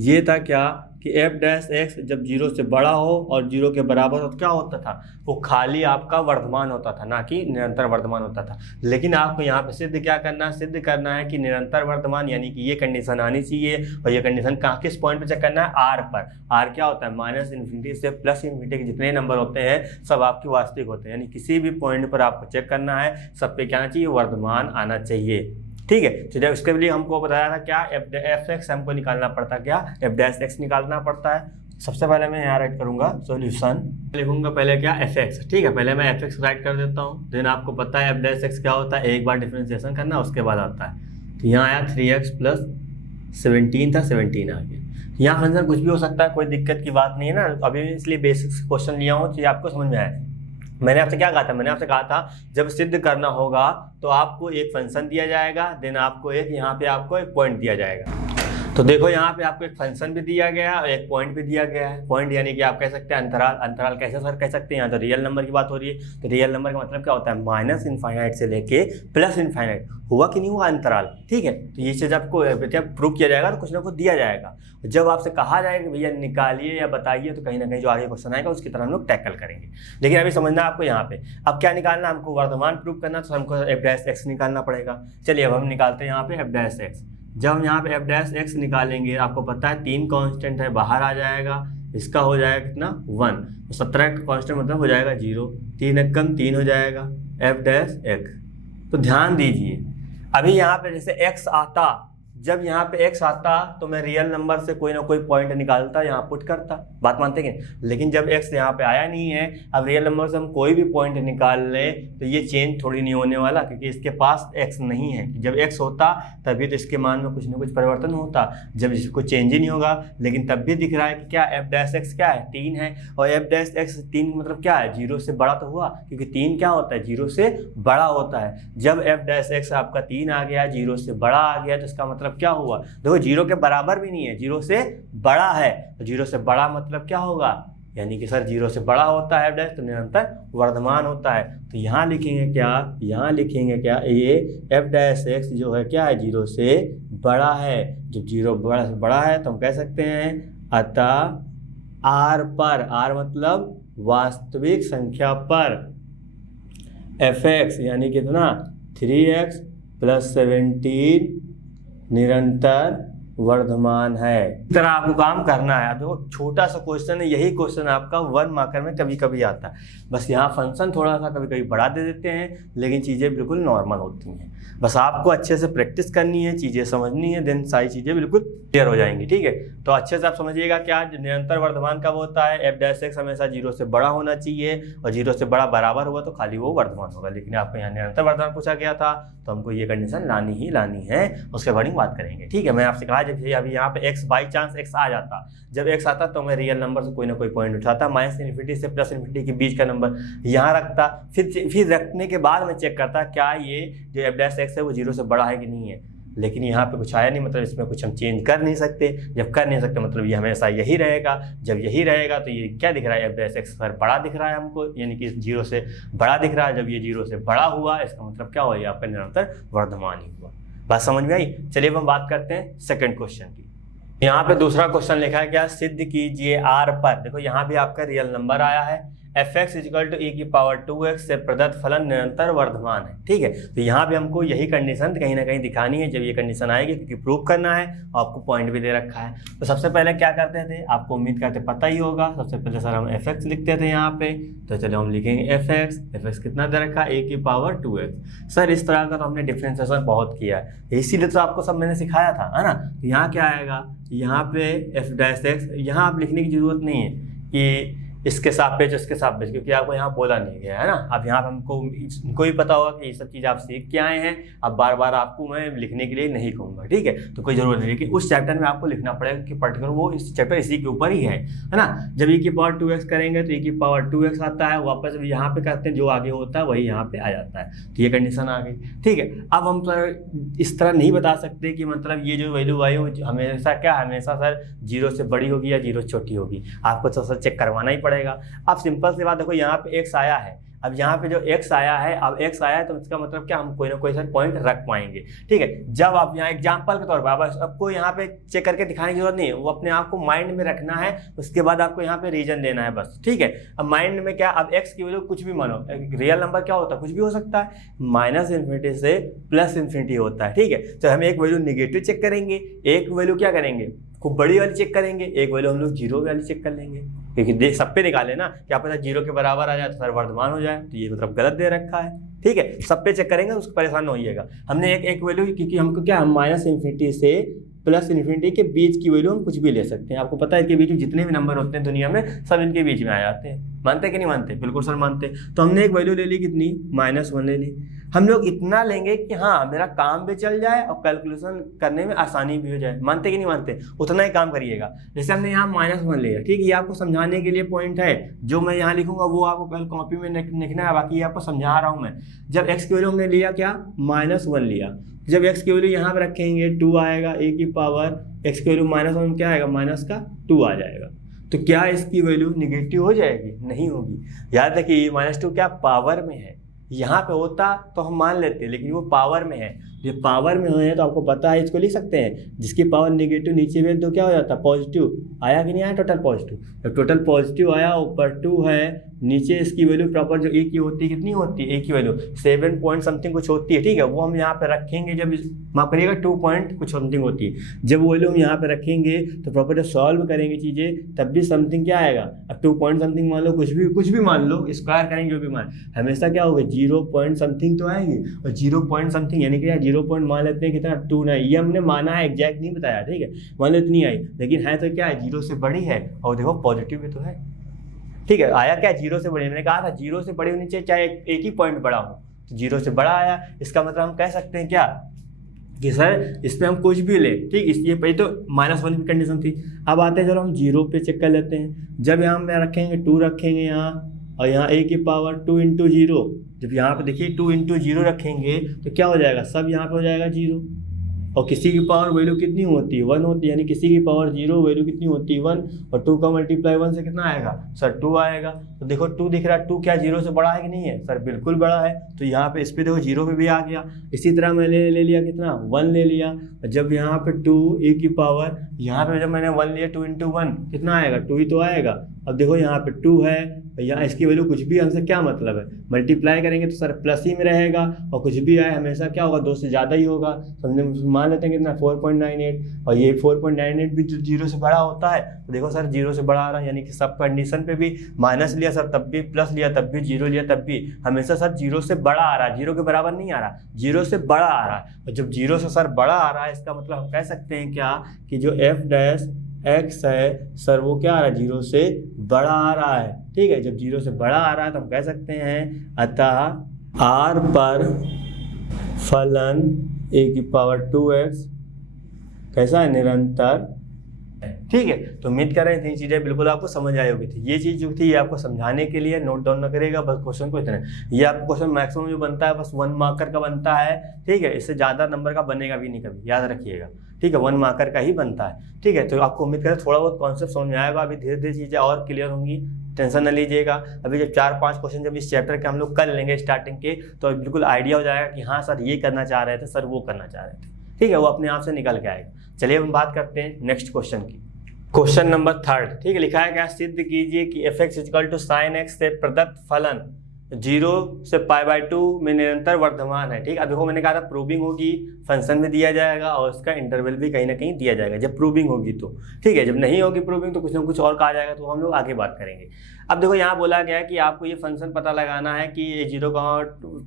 ये था क्या, कि f डैश x जब 0 से बड़ा हो और 0 के बराबर हो तो क्या होता था, वो खाली आपका वर्धमान होता था, ना कि निरंतर वर्धमान होता था। लेकिन आपको यहाँ पे सिद्ध क्या करना है, सिद्ध करना है कि निरंतर वर्धमान, यानी कि ये कंडीशन आनी चाहिए। और ये कंडीशन कहाँ, किस पॉइंट पे चेक करना है, r पर। r क्या होता है, -∞ से +∞ के जितने नंबर होते हैं सब आपके वास्तविक होते हैं, यानी किसी भी पॉइंट पर आपको चेक करना है, सब पे क्या आना चाहिए, वर्धमान आना चाहिए। ठीक है, तो जब उसके लिए हमको बताया था क्या, f(x) हमको निकालना पड़ता क्या, f डैश x निकालना पड़ता है। सबसे पहले मैं यहाँ राइट करूंगा सॉल्यूशन, लिखूंगा पहले क्या, fx। ठीक है, पहले मैं fx राइट कर देता हूँ, देन आपको पता है f डैश x क्या होता है, एक बार डिफरेंशिएशन करना उसके बाद आता है। तो यहाँ आया 3x + 17 था, 17 आ गया। यहाँ फंक्शन कुछ भी हो सकता है, कोई दिक्कत की बात नहीं है ना, अभी इसलिए बेसिक्स क्वेश्चन लिया हूँ तो आपको समझ में आया। मैंने आपसे क्या कहा था, मैंने आपसे कहा था जब सिद्ध करना होगा तो आपको एक फंक्शन दिया जाएगा, देन आपको एक यहाँ पे आपको एक पॉइंट दिया जाएगा। तो देखो यहाँ पे आपको एक फंक्शन भी दिया गया है और एक पॉइंट भी दिया गया है। पॉइंट यानी कि आप कह सकते हैं अंतराल, अंतराल कैसे सर कह सकते हैं, यहाँ तो रियल नंबर की बात हो रही है। तो रियल नंबर का मतलब क्या होता है, -∞ से लेके +∞। हुआ कि नहीं हुआ अंतराल, ठीक है। तो ये चीज़ आपको जब प्रूव किया जाएगा तो कुछ ना कुछ दिया जाएगा। जब आपसे कहा जाएगा भैया निकालिए या बताइए, तो कहीं ना कहीं जो आगे क्वेश्चन आएगा उसकी तरह हम लोग टैकल करेंगे। लेकिन अभी समझना आपको यहाँ पे, अब क्या निकालना, हमको वर्धमान प्रूव करना, तो हमको f डैश x निकालना पड़ेगा। चलिए अब हम निकालते हैं यहाँ पे f डैश x। जब हम यहाँ पे f डैश x निकालेंगे, आपको पता है 3 कांस्टेंट है, बाहर आ जाएगा, इसका हो जाएगा कितना 1, तो 17 का कांस्टेंट मतलब हो जाएगा 0, 3 एक कम 3 हो जाएगा f डैश x। तो ध्यान दीजिए अभी यहाँ पे जैसे x आता, जब यहाँ पे x आता तो मैं रियल नंबर से कोई ना कोई पॉइंट निकालता, यहाँ पुट करता, बात मानते हैं। लेकिन जब x यहाँ पे आया नहीं है, अब रियल नंबर से हम कोई भी पॉइंट निकाल ले तो ये चेंज थोड़ी नहीं होने वाला, क्योंकि इसके पास x नहीं है। जब x होता तभी तो इसके मान में कुछ ना कुछ परिवर्तन होता, जब इसको चेंज ही नहीं होगा। लेकिन तब भी दिख रहा है कि क्या f डैश x क्या है, 3 है, और f डैश x 3 मतलब क्या है, 0 से बड़ा तो हुआ, क्योंकि 3 क्या होता है, 0 से बड़ा होता है। जब f डैश x आपका 3 आ गया, 0 से बड़ा आ गया, तो इसका मतलब क्या हुआ, देखो 0 के बराबर भी नहीं है, 0 से बड़ा है। तो 0 से बड़ा मतलब क्या होगा, यानी कि सर 0 से बड़ा होता है f डैश, तो निरंतर वर्धमान होता है। तो यहाँ लिखेंगे क्या, यहाँ लिखेंगे क्या, ये f डैश x जो है क्या है, 0 से बड़ा है। जब 0 बड़ा से बड़ा है तो हम कह सकते हैं अतः r पर, r मतलब वास्तविक संख्या पर fx यानी कितना 3x + 17 निरंतर वर्धमान है। इस तरह आपको काम करना है। देखो छोटा सा क्वेश्चन है, यही क्वेश्चन आपका 1 मार्कर में कभी कभी आता है। बस यहाँ फंक्शन थोड़ा सा कभी कभी बढ़ा दे देते हैं, लेकिन चीज़ें बिल्कुल नॉर्मल होती हैं। बस आपको अच्छे से प्रैक्टिस करनी है, चीज़ें समझनी है, देन सारी चीज़ें बिल्कुल क्लियर हो जाएंगी। ठीक है, तो अच्छे से आप समझिएगा क्या निरंतर वर्धमान कब होता है, f डैश x हमेशा 0 से बड़ा होना चाहिए, और 0 से बड़ा बराबर हुआ तो खाली वो वर्धमान होगा। लेकिन आपको यहाँ निरंतर वर्धमान पूछा गया था, तो हमको ये कंडीशन लानी ही लानी है, उसके अकॉर्डिंग बात करेंगे। ठीक है, मैं आपसे कहा जब अभी यहाँ पे x बाई चांस x आ जाता, जब x आता तो मैं रियल नंबर से कोई ना कोई पॉइंट उठाता, -∞ से +∞ के बीच का नंबर यहाँ रखता, फिर रखने के बाद मैं चेक करता क्या ये जो f डैश x है वो 0 से बड़ा है कि नहीं है। लेकिन यहाँ पे कुछ आया नहीं, मतलब इसमें कुछ हम चेंज कर नहीं सकते। जब कर नहीं सकते मतलब ये हमेशा यही रहेगा। जब यही रहेगा तो ये क्या दिख रहा है, f डैश x पर बड़ा दिख रहा है हमको, यानी कि 0 से बड़ा दिख रहा है। जब ये 0 से बड़ा हुआ इसका मतलब क्या हुआ, ये आपका निरंतर वर्धमान ही हुआ। बात समझ में आई। चलिए अब हम बात करते हैं सेकंड क्वेश्चन की। यहाँ पे दूसरा क्वेश्चन लिखा है क्या, सिद्ध कीजिए r पर, देखो यहाँ भी आपका रियल नंबर आया है, fx = e⁻²x से प्रदत्त फलन निरंतर वर्धमान है। ठीक है, तो यहाँ भी हमको यही कंडीशन कहीं ना कहीं दिखानी है। जब ये कंडीशन आएगी क्योंकि प्रूव करना है, आपको पॉइंट भी दे रखा है। तो सबसे पहले क्या करते थे, आपको उम्मीद करते पता ही होगा। सबसे पहले सर हम fx लिखते थे यहाँ पे, तो चलो हम लिखेंगे fx कितना दे रखा है, e⁻²x। सर इस तरह का तो हमने डिफ्रेंसिएशन बहुत किया है, इसीलिए तो आपको सब मैंने सिखाया था, है ना। यहाँ क्या आएगा, यहाँ पे f डैश x, यहाँ आप लिखने की जरूरत नहीं है कि इसके सापेक्ष इसके सापेक्ष, क्योंकि आपको यहाँ बोला नहीं गया है ना। अब यहाँ पे हमको भी पता होगा कि ये सब चीज़ आप सीख के आए हैं। अब बार बार आपको मैं लिखने के लिए नहीं कहूँगा, ठीक है, तो कोई जरूरत नहीं। लेकिन उस चैप्टर में आपको लिखना पड़ेगा कि पर्टिकुलर वो इस चैप्टर इसी के ऊपर ही है ना। जब e की पावर 2x करेंगे तो e की पावर 2x आता है, वापस यहाँ पे करते हैं जो आगे होता है वही यहाँ पे आ जाता है। तो ये कंडीशन आ गई, ठीक है। अब हम सर इस तरह नहीं बता सकते कि मतलब ये जो वैल्यू आई हमेशा क्या, हमेशा सर 0 से बड़ी होगी या 0 से छोटी होगी, आपको तो सर चेक करवाना ही पड़ेगा। अब सिंपल सी बात देखो, यहाँ पे x आया है, अब यहाँ पे जो x आया है, अब x आया है तो इसका मतलब क्या, हम कोई ना कोई सर पॉइंट रख पाएंगे, ठीक है। जब आप यहाँ एग्जांपल के तौर पर, आपको यहाँ पे चेक करके दिखाने की जरूरत नहीं है, वो अपने आप को माइंड में रखना है, उसके बाद आपको यहाँ पे रीजन देना है बस, ठीक है। अब माइंड में क्या, अब x की वैल्यू कुछ भी मानो, रियल नंबर क्या होता है, कुछ भी हो सकता है, -∞ से +∞ होता है, ठीक है। तो हम एक वैल्यू निगेटिव चेक करेंगे, एक वैल्यू क्या करेंगे, खूब बड़ी वाली चेक करेंगे, एक वैल्यू हम लोग 0 वाली चेक कर लेंगे, क्योंकि देख सब पे निकाले ना, क्या पता 0 के बराबर आ जाए तो सर वर्धमान हो जाए, तो ये मतलब गलत दे रखा है, ठीक है। सब पे चेक करेंगे, उसको परेशान न होइएगा। हमने एक वैल्यू, क्योंकि हमको क्या, -∞ से +∞ के बीच की वैल्यू हम कुछ भी ले सकते हैं। आपको पता है, इसके बीच में जितने भी नंबर होते हैं दुनिया में, सब इनके बीच में आ जाते हैं। मानते कि नहीं मानते? बिल्कुल सर मानते। तो हमने एक वैल्यू ले ली, कितनी, -1 ले ली। हम लोग इतना लेंगे कि हाँ मेरा काम भी चल जाए और कैलकुलेशन करने में आसानी भी हो जाए। मानते कि नहीं मानते? उतना ही काम करिएगा। जैसे हमने यहाँ -1 लिया, ठीक है, ये आपको समझाने के लिए पॉइंट है। जो मैं यहाँ लिखूंगा वो आपको कल कॉपी में लिखना है, बाकी आपको समझा रहा हूँ मैं। जब x की वैल्यू हमने लिया क्या, -1 लिया, जब x की वैल्यू यहाँ पे रखेंगे 2 आएगा, a की पावर x की वैल्यू -1 क्या आएगा, -2 आ जाएगा। तो क्या इसकी वैल्यू निगेटिव हो जाएगी? नहीं होगी। याद रखिए -2 क्या पावर में है, यहाँ पे होता तो हम मान लेते, लेकिन वो पावर में है। ये पावर में है तो आपको पता है, इसको लिख सकते हैं, जिसकी पावर नेगेटिव नीचे भेज दो क्या हो जाता है, पॉजिटिव। आया कि नहीं आया टोटल पॉजिटिव? जब टोटल पॉजिटिव आया, ऊपर 2 है, नीचे इसकी वैल्यू प्रॉपर जो ए की होती है, कितनी होती है, ए की वैल्यू 7 पॉइंट समथिंग कुछ होती है, ठीक है, वो हम यहाँ पे रखेंगे। जब माफ करिएगा 2 पॉइंट कुछ समथिंग होती है, जब वो वैल्यू हम यहाँ पे रखेंगे तो प्रॉपर जब सॉल्व करेंगे चीज़ें, तब भी समथिंग क्या आएगा। अब 2 पॉइंट समथिंग मान लो, कुछ भी मान लो, स्क्वायर करेंगे जो भी मान, हमेशा क्या होगा, 0 पॉइंट समथिंग तो आएगी। और 0 पॉइंट समथिंग यानी कि 0 पॉइंट मान लेते हैं कितना, 2 नहीं, ये हमने माना है, एग्जैक्ट नहीं बताया, ठीक है, मान लो इतनी आई, लेकिन है तो क्या है, 0 से बड़ी है, और देखो पॉजिटिव भी तो है, ठीक है। आया क्या, 0 से बड़ी, मैंने कहा था 0 से बड़ी होनी चाहिए, चाहे एक ही पॉइंट बड़ा हो, तो 0 से बड़ा आया। इसका मतलब हम कह सकते हैं क्या, कि सर इसमें हम कुछ भी ले, ठीक, इसलिए पहले तो -1 की कंडीशन थी। अब आते हैं, चलो हम 0 पे चेक कर लेते हैं। जब यहाँ पे रखेंगे 2 रखेंगे यहाँ, और यहाँ a की पावर 2 × 0, जब यहाँ पे देखिए 2 × 0 रखेंगे तो क्या हो जाएगा, सब यहाँ पे हो जाएगा 0। और किसी की पावर वैल्यू कितनी होती है, 1 होती है, यानी किसी की पावर 0 वैल्यू कितनी होती है, 1, और 2 का मल्टीप्लाई 1 से कितना आएगा सर, 2 आएगा। तो देखो 2 दिख रहा है, 2 क्या 0 से बड़ा है कि नहीं है सर, बिल्कुल बड़ा है। तो यहाँ पे इस पे देखो 0 पे भी आ गया। इसी तरह मैंने ले लिया कितना, 1 ले लिया। जब यहाँ पे 2 a की पावर, यहाँ पे जब मैंने 1 लिया, 2 × 1 कितना आएगा, 2 ही तो आएगा। अब देखो यहाँ पे 2 है, यहाँ इसकी वैल्यू कुछ भी, हमसे क्या मतलब है, मल्टीप्लाई करेंगे तो सर प्लस ही में रहेगा, और कुछ भी आए हमेशा क्या होगा, 2 से ज़्यादा ही होगा। समझे, मान लेते हैं कितना, 4.98, और ये 4.98 भी 0 से बड़ा होता है। तो देखो सर 0 से बड़ा आ रहा है, यानी कि सब कंडीशन पे भी माइनस लिया सर तब भी, प्लस लिया तब भी, 0 लिया तब भी, हमेशा सर 0 से बड़ा आ रहा है, 0 के बराबर नहीं आ रहा, 0 से बड़ा आ रहा है। और जब 0 से सर बड़ा आ रहा है, इसका मतलब हम कह सकते हैं क्या, कि जो f' है सर वो क्या आ रहा है, 0 से बड़ा आ रहा है, ठीक है। जब 0 से बड़ा आ रहा है तो हम कह सकते हैं, अतः r पर फलन a की पावर 2x कैसा है, निरंतर, ठीक है। तो उम्मीद कर रहे थे ये चीज़ें बिल्कुल आपको समझ आई होगी थी। ये चीज़ जो थी ये आपको समझाने के लिए, नोट डाउन न करेगा बस क्वेश्चन को इतना। ये आपको क्वेश्चन मैक्सिमम जो बनता है बस 1 मार्कर का बनता है, ठीक है, इससे ज़्यादा नंबर का बनेगा भी नहीं कभी, याद रखिएगा, ठीक है, 1 मार्कर का ही बनता है, ठीक है। तो आपको उम्मीद करें थोड़ा बहुत कॉन्सेप्ट समझ में आएगा। अभी धीरे धीरे चीज़ें और क्लियर होंगी, टेंशन न लीजिएगा। अभी जब 4-5 क्वेश्चन जब इस चैप्टर के हम लोग कर लेंगे स्टार्टिंग के, तो बिल्कुल आइडिया हो जाएगा कि हाँ सर ये करना चाह रहे थे, सर वो करना चाह रहे थे, ठीक है, वो अपने आप से निकल के आएगा। चलिए हम बात करते हैं नेक्स्ट क्वेश्चन की। क्वेश्चन नंबर 3, ठीक है, लिखा है क्या, सिद्ध कीजिए कि f(x = sin x) से प्रदत्त फलन जीरो से π/2 में निरंतर वर्धमान है। ठीक, अब देखो मैंने कहा था प्रूविंग होगी, फंक्शन भी दिया जाएगा और उसका इंटरवल भी कहीं ना कहीं दिया जाएगा जब प्रूविंग होगी तो। ठीक है, जब नहीं होगी प्रूविंग तो कुछ ना कुछ और कहा जाएगा, तो हम लोग आगे बात करेंगे। अब देखो यहाँ बोला गया है कि आपको ये फंक्शन पता लगाना है कि ये 0,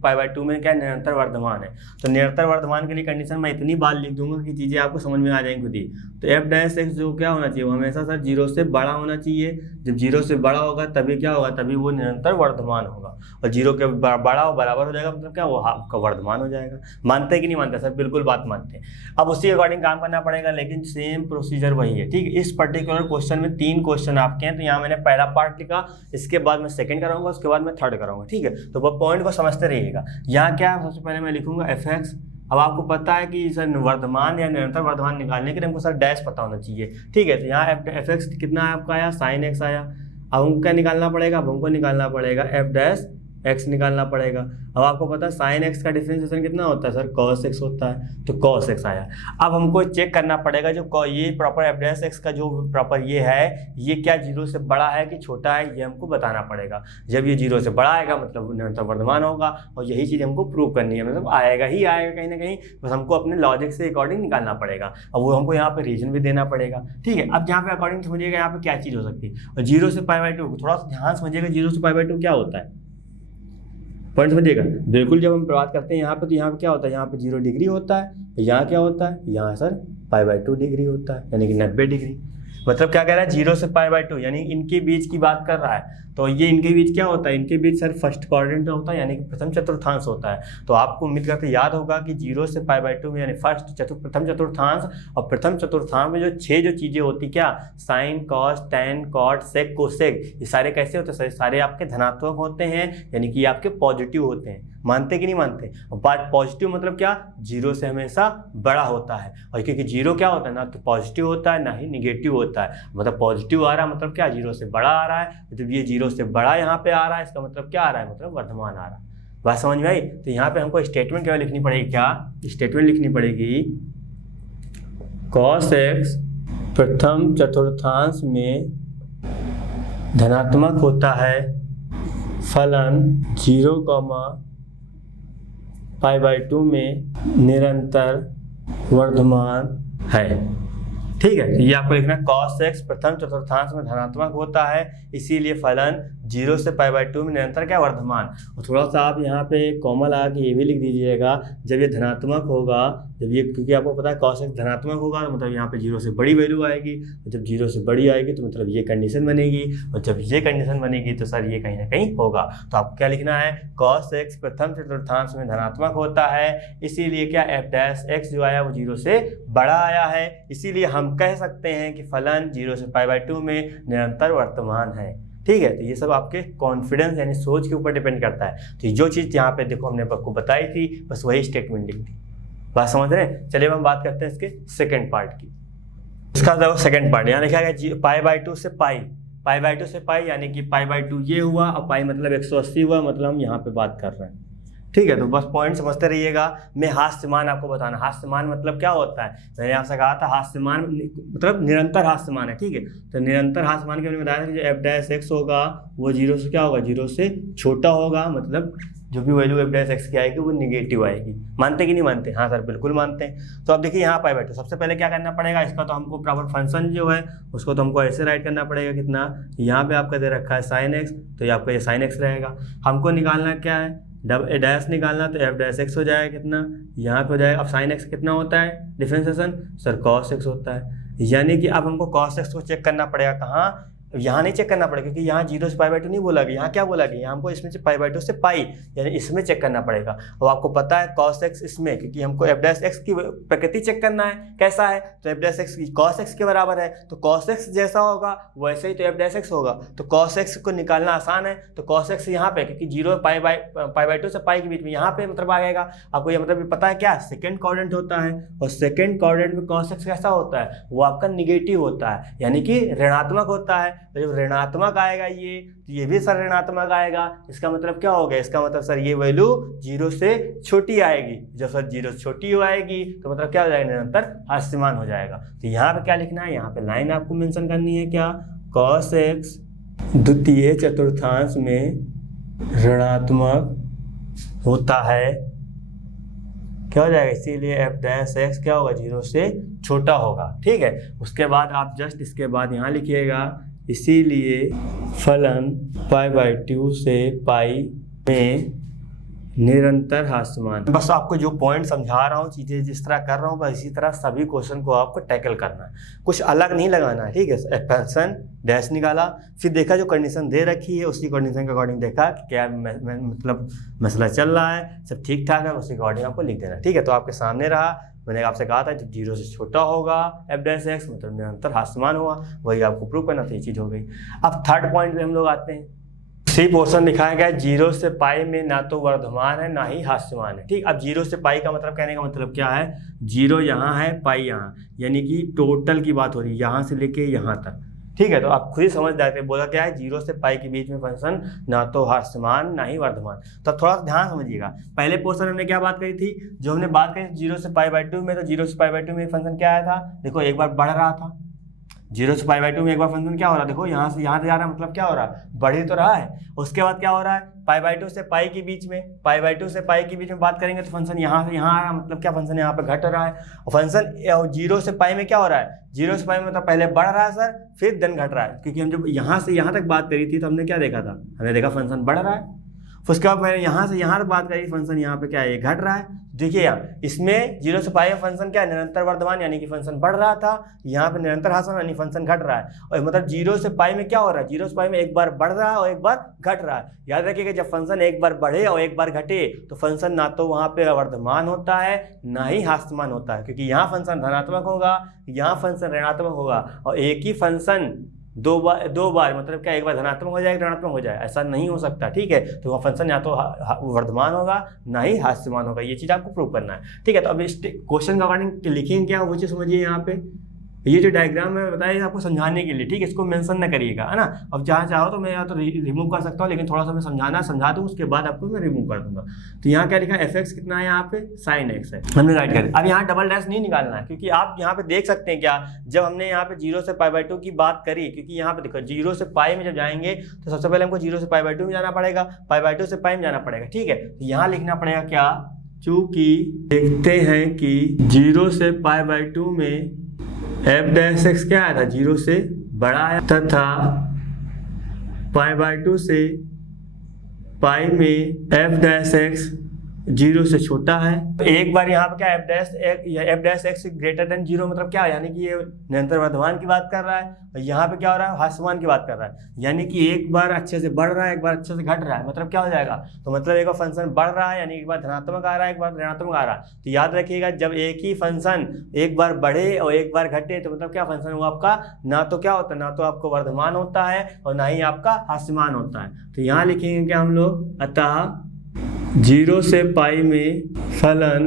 π/2 में क्या निरंतर वर्धमान है। तो निरंतर वर्धमान के लिए कंडीशन मैं इतनी बार लिख दूंगा कि चीज़ें आपको समझ में आ जाएंगी खुद ही। तो f' जो क्या होना चाहिए, वो हमेशा सर 0 से बड़ा होना चाहिए। जब 0 से बड़ा होगा तभी क्या होगा, तभी वो निरंतर वर्धमान होगा। और 0 के बड़ा और बराबर हो जाएगा मतलब क्या, वो आपका वर्धमान हो जाएगा। मानते हैं कि नहीं मानते सर? बिल्कुल बात मानते हैं। अब उसी अकॉर्डिंग काम करना पड़ेगा, लेकिन सेम प्रोसीजर वही है। ठीक है, इस पर्टिकुलर क्वेश्चन में 3 क्वेश्चन आपके हैं, तो यहाँ मैंने पहला पार्ट लिखा, इसके बाद मैं सेकंड कराऊंगा, उसके बाद मैं थर्ड कराऊंगा। ठीक है, तो वो पॉइंट को समझते रहिएगा। यहाँ क्या है, सबसे पहले मैं लिखूंगा f(x). अब आपको पता है कि सर वर्धमान या निरंतर वर्धमान निकालने के लिए हमको सर डैश पता होना चाहिए। ठीक है, तो यहाँ f(x) कितना आपका आया, sin x आया। अब हमको क्या निकालना पड़ेगा, अब हमको निकालना पड़ेगा f'(x) निकालना पड़ेगा। अब आपको पता है sin x का डिफरेंशिएशन कितना होता है सर, cos x होता है, तो cos x आया। अब हमको चेक करना पड़ेगा जो ये प्रॉपर f'(x) का जो प्रॉपर ये है, ये क्या 0 से बड़ा है कि छोटा है, ये हमको बताना पड़ेगा। जब ये 0 से बड़ा आएगा मतलब निरंतर वर्धमान होगा, और यही चीज़ हमको प्रूव करनी है, मतलब आएगा ही आएगा कहीं ना कहीं, बस हमको अपने लॉजिक से अकॉर्डिंग निकालना पड़ेगा। अब वो हमको यहाँ पे रीजन भी देना पड़ेगा। ठीक है, अब यहाँ पे अकॉर्डिंग समझिएगा यहाँ पे क्या चीज़ हो सकती है। और 0 से π/2 थोड़ा सा ध्यान समझिएगा, 0 से π/2 क्या होता है, पॉइंट समझिएगा। बिल्कुल जब हम बात करते हैं यहाँ पे, तो यहाँ पे क्या होता है, यहाँ पे 0 डिग्री होता है, यहाँ क्या होता है, यहाँ सर π/2 डिग्री होता है, यानी कि 90 डिग्री। मतलब क्या कह रहा है, 0 से π/2 यानी इनके बीच की बात कर रहा है। तो ये इनके बीच क्या होता है, इनके बीच सर फर्स्ट क्वाड्रेंट होता है, यानी कि प्रथम चतुर्थांश होता है। तो आपको उम्मीद करते याद होगा कि 0 से π/2 में यानी प्रथम चतुर्थांश, और प्रथम चतुर्थांश में जो 6 जो चीज़ें होती क्या, साइन, कॉस, टैन, कॉट, सेक, कोसेक, ये सारे कैसे होते हैं सर, सारे आपके धनात्मक होते हैं, यानी कि आपके पॉजिटिव होते हैं। मानते कि नहीं मानते? बात पॉजिटिव मतलब क्या, 0 से हमेशा बड़ा होता है। और क्योंकि 0 क्या होता है, ना तो पॉजिटिव होता है ना ही निगेटिव होता है। मतलब पॉजिटिव आ रहा है मतलब क्या, 0 से बड़ा आ रहा है, मतलब ये 0 से बड़ा यहाँ पे आ रहा है, इसका मतलब क्या आ रहा है, मतलब वर्धमान आ रहा है। बात समझ में आई? तो यहाँ पे हमको स्टेटमेंट क्या लिखनी पड़ेगी, क्या स्टेटमेंट लिखनी पड़ेगी, cos x प्रथम चतुर्थांश में धनात्मक होता है, फलन 0, π/2 में निरंतर वर्धमान है। ठीक है, ये आपको लिखना है, cos x प्रथम चतुर्थांश में धनात्मक होता है, इसीलिए फलन 0 से π/2 में निरंतर क्या, वर्धमान। और थोड़ा सा आप यहाँ पे कॉमा लगा के ये भी लिख दीजिएगा, जब ये धनात्मक होगा, जब ये, क्योंकि आपको पता है cos x धनात्मक होगा तो मतलब यहाँ पे 0 से बड़ी वैल्यू आएगी, और जब 0 से बड़ी आएगी तो मतलब ये कंडीशन बनेगी, और जब ये कंडीशन बनेगी तो सर ये कहीं ना कहीं होगा। तो आपको क्या लिखना है, cos x प्रथम चतुर्थांश में धनात्मक होता है, इसीलिए क्या f'(x) जो आया वो 0 से बड़ा आया है, इसीलिए हम कह सकते हैं कि फलन 0 से π/2 में निरंतर वर्तमान है। ठीक है, तो ये सब आपके कॉन्फिडेंस यानी सोच के ऊपर डिपेंड करता है। तो जो चीज़ यहाँ पे देखो हमने आपको बताई थी, बस वही स्टेटमेंट लिख दी। बात समझ रहे हैं? चलिए हम बात करते हैं इसके सेकंड पार्ट की। इसका देखो सेकंड पार्ट यहाँ लिखा गया π/2 से π/2 से π यानी कि π/2 ये हुआ, और π मतलब 180 हुआ, मतलब हम यहाँ पे बात कर रहे हैं। ठीक है, तो बस पॉइंट समझते रहिएगा। मैं हास्यमान आपको बताना, हास्यमान मतलब क्या होता है, मैंने आपसे कहा था हास्यमान मतलब निरंतर हास्यमान है। ठीक है, तो निरंतर हास्यमान के मैंने बताया था जो f'(x) होगा वो 0 से क्या होगा, 0 से छोटा होगा, मतलब जो भी वैल्यू f'(x) की आएगी वो निगेटिव आएगी। मानते कि नहीं मानते? हाँ सर बिल्कुल मानते हैं। तो अब देखिए यहाँ π/2 सबसे पहले क्या करना पड़ेगा, इसका तो हमको प्रॉपर फंक्शन जो है उसको तो हमको ऐसे राइट करना पड़ेगा, कितना, यहाँ पे आपका दे रखा है sin x, तो ये आपका ये sin x रहेगा। हमको निकालना क्या है, डैश निकालना, तो f'(x) हो जाएगा कितना, यहाँ पे हो जाएगा। अब sin x कितना होता है डिफरेंशिएशन, सर cos x होता है, यानी कि अब हमको cos x को चेक करना पड़ेगा कहाँ, यहाँ नहीं चेक करना पड़ेगा, क्योंकि यहाँ 0 से π/2 नहीं बोला गया, यहाँ क्या बोला गया, यहाँ हमको इसमें से π/2 से π यानी इसमें चेक करना पड़ेगा। और आपको पता है cos x इसमें, क्योंकि हमको f'(x) की प्रकृति चेक करना है कैसा है, तो f'(x) की cos x के बराबर है, तो cos x जैसा होगा वैसे ही तो f'(x) होगा। तो cos x को निकालना आसान है, तो cos x यहाँ पे क्योंकि 0 π/2 से π के बीच में यहाँ पे मतलब आ जाएगा। आपको ये मतलब पता है क्या, सेकेंड क्वाड्रेंट होता है, और सेकेंड क्वाड्रेंट में cos x कैसा होता है, वो आपका निगेटिव होता है, यानी कि ऋणात्मक होता है। तो जब ऋणात्मक आएगा ये, तो ये भी सर ऋणात्मक आएगा, इसका मतलब क्या हो गया, इसका मतलब सर ये वैल्यू 0 से छोटी आएगी। जब सर 0 से छोटी हो आएगी तो मतलब क्या हो जाएगा, निरंतर हास्यमान हो जाएगा। तो यहाँ पे क्या लिखना है, यहाँ पे लाइन आपको मेंशन करनी है क्या, cos x द्वितीय चतुर्थांश में ऋणात्मक होता है, क्या हो जाएगा, इसीलिए एफ डैश एक्स क्या होगा, 0 से छोटा होगा। ठीक है, उसके बाद आप जस्ट इसके बाद यहाँ लिखिएगा, इसीलिए फलन π/2 से पाई में निरंतर हास्यमान। बस आपको जो पॉइंट समझा रहा हूँ, चीज़ें जिस तरह कर रहा हूँ, बस इसी तरह सभी क्वेश्चन को आपको टैकल करना है, कुछ अलग नहीं लगाना है। ठीक है, एक्सपेंशन डैश निकाला, फिर देखा जो कंडीशन दे रखी है उसी कंडीशन के अकॉर्डिंग देखा कि क्या मतलब मसला चल रहा है, सब ठीक ठाक है, उसी अकॉर्डिंग आपको लिख देना। ठीक है, तो आपके सामने रहा, मैंने आपसे कहा था जब 0 से छोटा होगा एफ डैश एक्स मतलब निरंतर हास्यमान होगा, वही आपको प्रूव करना था, ये चीज़ हो गई। अब थर्ड पॉइंट पे हम लोग आते हैं, सी पोर्शन दिखाया गया है 0 से पाई में ना तो वर्धमान है ना ही हास्यमान है। ठीक, अब 0 से पाई का मतलब, कहने का मतलब क्या है, 0 यहाँ है, पाई यहाँ, यानी कि टोटल की बात हो रही है, यहाँ से लेके यहाँ तक। ठीक है, तो आप खुद ही समझ जाते हैं, बोला क्या है, 0 से पाई के बीच में फंक्शन ना तो हास्यमान ना ही वर्धमान। तो अब थोड़ा सा ध्यान समझिएगा, पहले पोर्शन हमने क्या बात करी थी, जो हमने बात करी 0 से π/2 में, तो 0 से π/2 में फंक्शन क्या आया था, देखो एक बार बढ़ रहा था, 0 से π/2 में एक बार फंक्शन क्या हो रहा है, देखो यहाँ से यहाँ जा रहा है, मतलब क्या हो रहा है, बढ़ ही तो रहा है। उसके बाद क्या हो रहा है, π/2 से पाई के बीच में, π/2 से पाई के बीच में बात करेंगे तो फंक्शन यहाँ से यहाँ आ रहा है, मतलब क्या, फंक्शन यहाँ पे घट रहा है। और फंक्शन 0 से पाई में क्या हो रहा है, 0 से पाई में मतलब पहले बढ़ रहा है सर, फिर देन घट रहा है, क्योंकि हम जब यहाँ से यहाँ तक बात करी थी तो हमने क्या देखा था, हमने देखा फंक्शन बढ़ रहा है। उसके बाद मैंने यहाँ से यहाँ तक बात करी, फंक्शन यहाँ पे क्या है, ये घट रहा है। देखिए यहाँ इसमें 0 से पाई में फंक्शन क्या है, निरंतर वर्धमान, यानी कि फंक्शन बढ़ रहा था, यहाँ पे निरंतर हास्यमान यानी फंक्शन घट रहा है। और मतलब 0 से पाई में क्या हो रहा है, 0 से पाई में एक बार बढ़ रहा है और एक बार घट रहा है। याद रखिएगा, जब फंक्शन एक बार बढ़े और एक बार घटे तो फंक्शन ना तो वहाँ पे वर्धमान होता है ना ही हास्यमान होता है, क्योंकि यहाँ फंक्शन धनात्मक होगा, यहाँ फंक्शन ऋणात्मक होगा, और एक ही फंक्शन दो बार मतलब क्या, एक बार धनात्मक हो जाए ऋणात्मक हो जाए, ऐसा नहीं हो सकता। ठीक है, तो वह फंक्शन या तो वर्धमान होगा ना ही हास्यमान होगा, ये चीज़ आपको प्रूव करना है। ठीक है, तो अब इस क्वेश्चन के अकॉर्डिंग लिखेंगे क्या, वो चीज़ समझिए। यहाँ पे ये जो डायग्राम है बताइए आपको समझाने के लिए, ठीक है, इसको मेंशन ना करिएगा, है ना। अब जहाँ चाहो तो मैं या तो रिमूव कर सकता हूँ, लेकिन थोड़ा सा मैं समझा दूँ, उसके बाद आपको मैं रिमूव कर दूंगा। तो यहाँ क्या लिखा है, एफ एक्स कितना है, यहाँ पे sin x है, हमने राइट कर। अब यहाँ डबल डैश नहीं निकालना है, क्योंकि आप यहाँ पे देख सकते हैं क्या, जब हमने यहाँ पे 0 से π/2 की बात करी, क्योंकि यहाँ पे देखो 0 से पाई में जब जाएंगे तो सबसे पहले हमको 0 से π/2 में जाना पड़ेगा, π/2 से पाई में जाना पड़ेगा। ठीक है, तो यहाँ लिखना पड़ेगा क्या, चूंकि देखते हैं कि 0 से π/2 में एफ डैश एक्स क्या आया था, 0 से बड़ा आया, तथा π/2 से पाई में एफ डैश एक्स 0 से छोटा है। एक बार यहाँ पे क्या, F dash x greater than 0 मतलब क्या, यानी कि ये निरंतर वर्धमान की बात कर रहा है, और यहाँ पे क्या हो रहा है, हास्यमान की बात कर रहा है, यानी कि एक बार अच्छे से बढ़ रहा है, एक बार अच्छे से घट रहा है, मतलब क्या हो जाएगा, तो मतलब एक बार फंक्शन बढ़ रहा है यानी एक बार धनात्मक आ रहा है, एक बार ऋणात्मक आ रहा है। तो याद रखिएगा, जब एक ही फंक्शन एक बार बढ़े और एक बार घटे तो मतलब क्या, फंक्शन वो आपका ना तो क्या होता है, ना तो आपको वर्धमान होता है और ना ही आपका हास्यमान होता है। तो यहाँ लिखेंगे क्या हम लोग, अतः 0 से पाई में फलन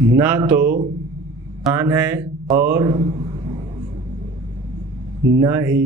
ना तो मान है और न ही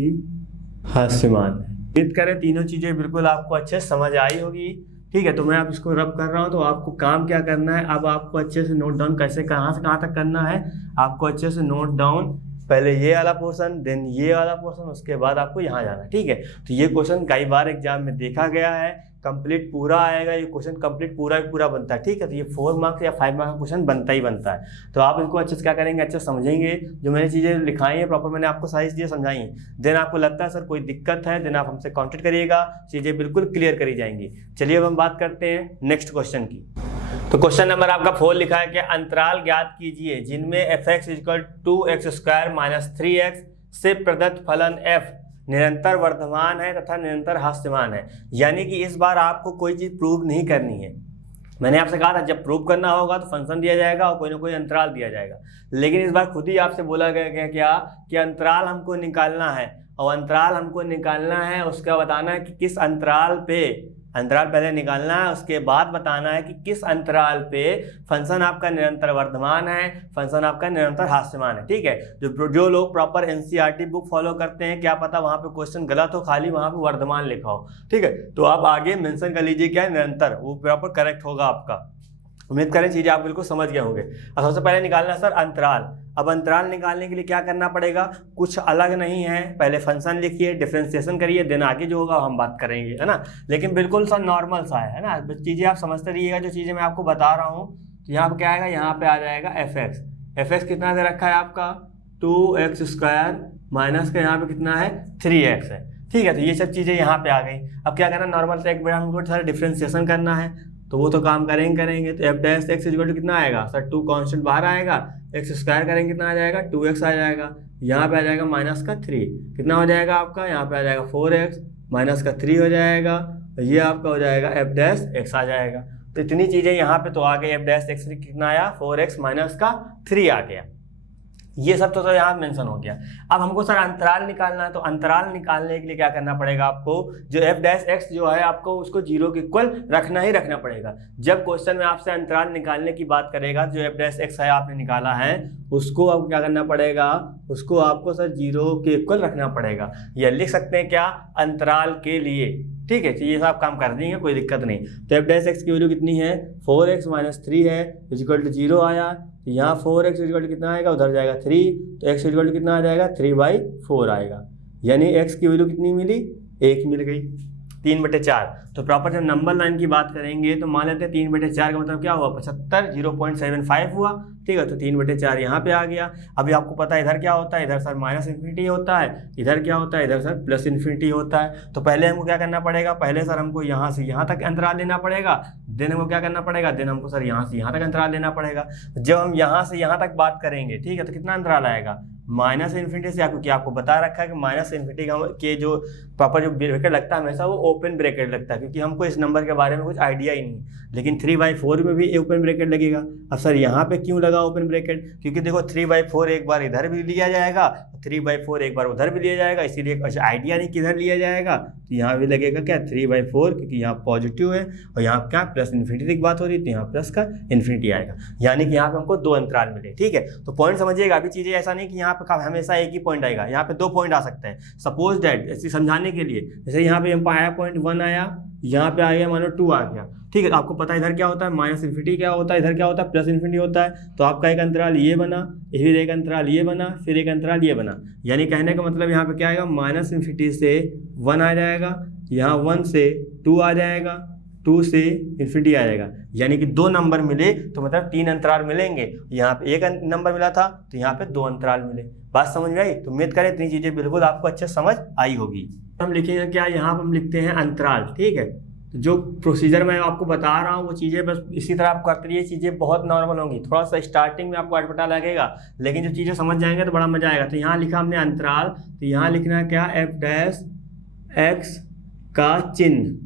हास्यमान है। उम्मीद करें तीनों चीज़ें बिल्कुल आपको अच्छे से समझ आई होगी। ठीक है, तो मैं अब इसको रब कर रहा हूँ, तो आपको काम क्या करना है, अब आपको अच्छे से नोट डाउन कैसे कहाँ से कहाँ तक करना है, आपको अच्छे से नोट डाउन, पहले ये वाला पोर्शन देन ये वाला पोर्शन, उसके बाद आपको यहाँ जाना है। ठीक है, तो ये क्वेश्चन कई बार एग्जाम में देखा गया है, कंप्लीट पूरा आएगा, ये क्वेश्चन कंप्लीट पूरा बनता है। ठीक है, तो ये 4 मार्क्स या 5 मार्क्स का क्वेश्चन बनता ही बनता है। तो आप इनको अच्छे से क्या करेंगे, अच्छे समझेंगे, जो मैंने चीज़ें लिखाई हैं प्रॉपर, मैंने आपको सारी चीज़ें समझाई। देन आपको लगता है सर कोई दिक्कत है, देन आप हमसे कॉन्टेक्ट करिएगा, चीज़ें बिल्कुल क्लियर करी जाएंगी। चलिए अब हम बात करते हैं नेक्स्ट क्वेश्चन की। तो क्वेश्चन नंबर आपका 4 लिखा है कि अंतराल ज्ञात कीजिए जिनमें f(x = 2x² - 3x) से प्रदत्त फलन f निरंतर वर्धमान है तथा निरंतर हास्यमान है। यानी कि इस बार आपको कोई चीज़ प्रूव नहीं करनी है। मैंने आपसे कहा था जब प्रूव करना होगा तो फंक्शन दिया जाएगा और कोई ना कोई अंतराल दिया जाएगा, लेकिन इस बार खुद ही आपसे बोला गया क्या कि अंतराल हमको निकालना है, और अंतराल हमको निकालना है, उसका बताना है कि किस अंतराल पे, अंतराल पहले निकालना है, उसके बाद बताना है कि किस अंतराल पे फंक्शन आपका निरंतर वर्धमान है, फंक्शन आपका निरंतर हास्यमान है। ठीक है, जो लोग प्रॉपर एनसीईआरटी बुक फॉलो करते हैं, क्या पता वहाँ पे क्वेश्चन गलत हो, खाली वहाँ पे वर्धमान लिखा हो। ठीक है, तो आप आगे मेंशन कर लीजिए क्या निरंतर, वो प्रॉपर करेक्ट होगा आपका। उम्मीद करें चीज़ें आप बिल्कुल समझ गए होंगे। अब सबसे पहले निकालना सर अंतराल। अब अंतराल निकालने के लिए क्या करना पड़ेगा, कुछ अलग नहीं है, पहले फंक्शन लिखिए, डिफरेंशिएशन करिए, देन आगे जो होगा हम बात करेंगे, है ना। लेकिन बिल्कुल सर नॉर्मल सा है ना, चीज़ें आप समझते रहिएगा। जो चीज़ें मैं आपको बता रहा हूँ, तो यहाँ पर क्या आएगा, यहाँ पे आ जाएगा एफ एक्स कितना दे रखा है आपका 2x² माइनस का यहाँ पे कितना है 3x है, ठीक है। तो ये सब चीज़ें यहाँ पे आ गई। अब क्या करना, नॉर्मल से एक बार हमको सारा डिफरेंशिएशन करना है, तो वो तो काम करेंगे। तो f' इक्वल टू कितना आएगा सर, 2 कांस्टेंट बाहर आएगा, x² करेंगे कितना आ जाएगा 2x आ जाएगा, यहाँ पे आ जाएगा माइनस का 3, कितना हो जाएगा आपका, यहाँ पे आ जाएगा 4x माइनस का 3 हो जाएगा, ये आपका हो जाएगा f' आ जाएगा। तो इतनी चीज़ें यहाँ पे तो आ गई, f' कितना आया 4x माइनस का 3 आ गया। ये सब तो यहाँ मेंशन हो गया। अब हमको सर अंतराल निकालना है, तो अंतराल निकालने के लिए क्या करना पड़ेगा आपको, जो f' जो है आपको उसको 0 के इक्वल रखना ही रखना पड़ेगा। जब क्वेश्चन में आपसे अंतराल निकालने की बात करेगा, जो f' है आपने निकाला है, उसको अब क्या करना पड़ेगा, उसको आपको सर 0 के इक्वल रखना पड़ेगा। या लिख सकते हैं क्या, अंतराल के लिए, ठीक है। तो ये सब काम कर देंगे, कोई दिक्कत नहीं। तो f' की वैल्यू कितनी है 4x माइनस 3 है, इक्वल टू 0 आया। तो यहाँ 4x इक्वल टू कितना आएगा, उधर जाएगा 3, तो x इक्वल टू कितना आ जाएगा 3/4 आएगा। यानी x की वैल्यू कितनी मिली, 1 मिल गई, 3/4। तो प्रॉपर जब नंबर लाइन की बात करेंगे तो मान लेते हैं 3/4 का मतलब क्या हुआ 75, 0.75 हुआ, ठीक है। तो 3/4 यहाँ पे आ गया। अभी आपको पता है इधर क्या होता है, इधर सर माइनस इन्फिनिटी होता है, इधर क्या होता है, इधर सर प्लस इन्फिनिटी होता है। तो पहले हमको क्या करना पड़ेगा, पहले सर हमको यहाँ से यहाँ तक अंतराल लेना पड़ेगा, देन हमको क्या करना पड़ेगा, देन हमको सर यहाँ से यहाँ तक अंतराल लेना पड़ेगा। जब हम यहाँ से यहाँ तक बात करेंगे, ठीक है, तो कितना अंतराल आएगा, माइनस इन्फिनिटी से, आपको बता रखा है कि माइनस इन्फिनिटी के जो प्रॉपर जो ब्रैकेट लगता है हमेशा वो ओपन ब्रैकेट लगता है, क्योंकि हमको इस नंबर के बारे में कुछ आइडिया ही नहीं। लेकिन 3/4 में भी ओपन ब्रैकेट लगेगा। अब सर यहाँ पे क्यों लगा ओपन ब्रैकेट, क्योंकि देखो 3/4 एक बार इधर भी लिया जाएगा, 3/4 एक बार उधर भी लिया जाएगा, इसीलिए आइडिया नहीं किधर लिया जाएगा। तो यहाँ भी लगेगा क्या 3/4, क्योंकि यहाँ पॉजिटिव है और यहाँ क्या प्लस इन्फिनिटी की बात हो रही है, तो यहाँ प्लस का इन्फिनिटी आएगा। यानी कि यहाँ पे हमको 2 अंतराल मिले, ठीक है। तो पॉइंट समझिएगा, अभी चीज़ें ऐसा नहीं कि यहाँ पे हमेशा एक ही पॉइंट आएगा, यहाँ पे 2 पॉइंट आ सकते हैं। सपोज दैट ऐसे समझाने के लिए, जैसे यहाँ पे हम आया पॉइंट 1 आया, यहाँ पे आ गया मानो 2 आ गया, ठीक है। तो आपको पता है इधर क्या होता है माइनस इन्फिनिटी क्या होता है, इधर क्या होता है प्लस इन्फिनिटी होता है। तो आपका एक अंतराल ये बना, फिर एक अंतराल ये बना, फिर एक अंतराल ये बना। यानी कहने का मतलब यहाँ पे क्या आएगा, माइनस इन्फिनिटी से 1 आ जाएगा, यहाँ 1 से 2 आ जाएगा, 2 से इन्फिनिटी आ जाएगा। यानी कि 2 नंबर मिले तो मतलब 3 अंतराल मिलेंगे। यहाँ पे एक नंबर मिला था तो यहाँ पे 2 अंतराल मिले। बात समझ में आई? तो उम्मीद करें इतनी चीज़ें बिल्कुल आपको अच्छे समझ आई होगी। हम लिखेंगे क्या, यहाँ पर हम लिखते हैं अंतराल, ठीक है। तो जो प्रोसीजर मैं आपको बता रहा हूँ वो चीज़ें बस इसी तरह आप करते रहिए, चीज़ें बहुत नॉर्मल होंगी। थोड़ा सा स्टार्टिंग में आपको अटपटा लगेगा, लेकिन जो चीज़ें समझ जाएंगे तो बड़ा मजा आएगा। तो यहाँ लिखा हमने अंतराल, तो यहाँ लिखना है क्या, f' का चिन्ह,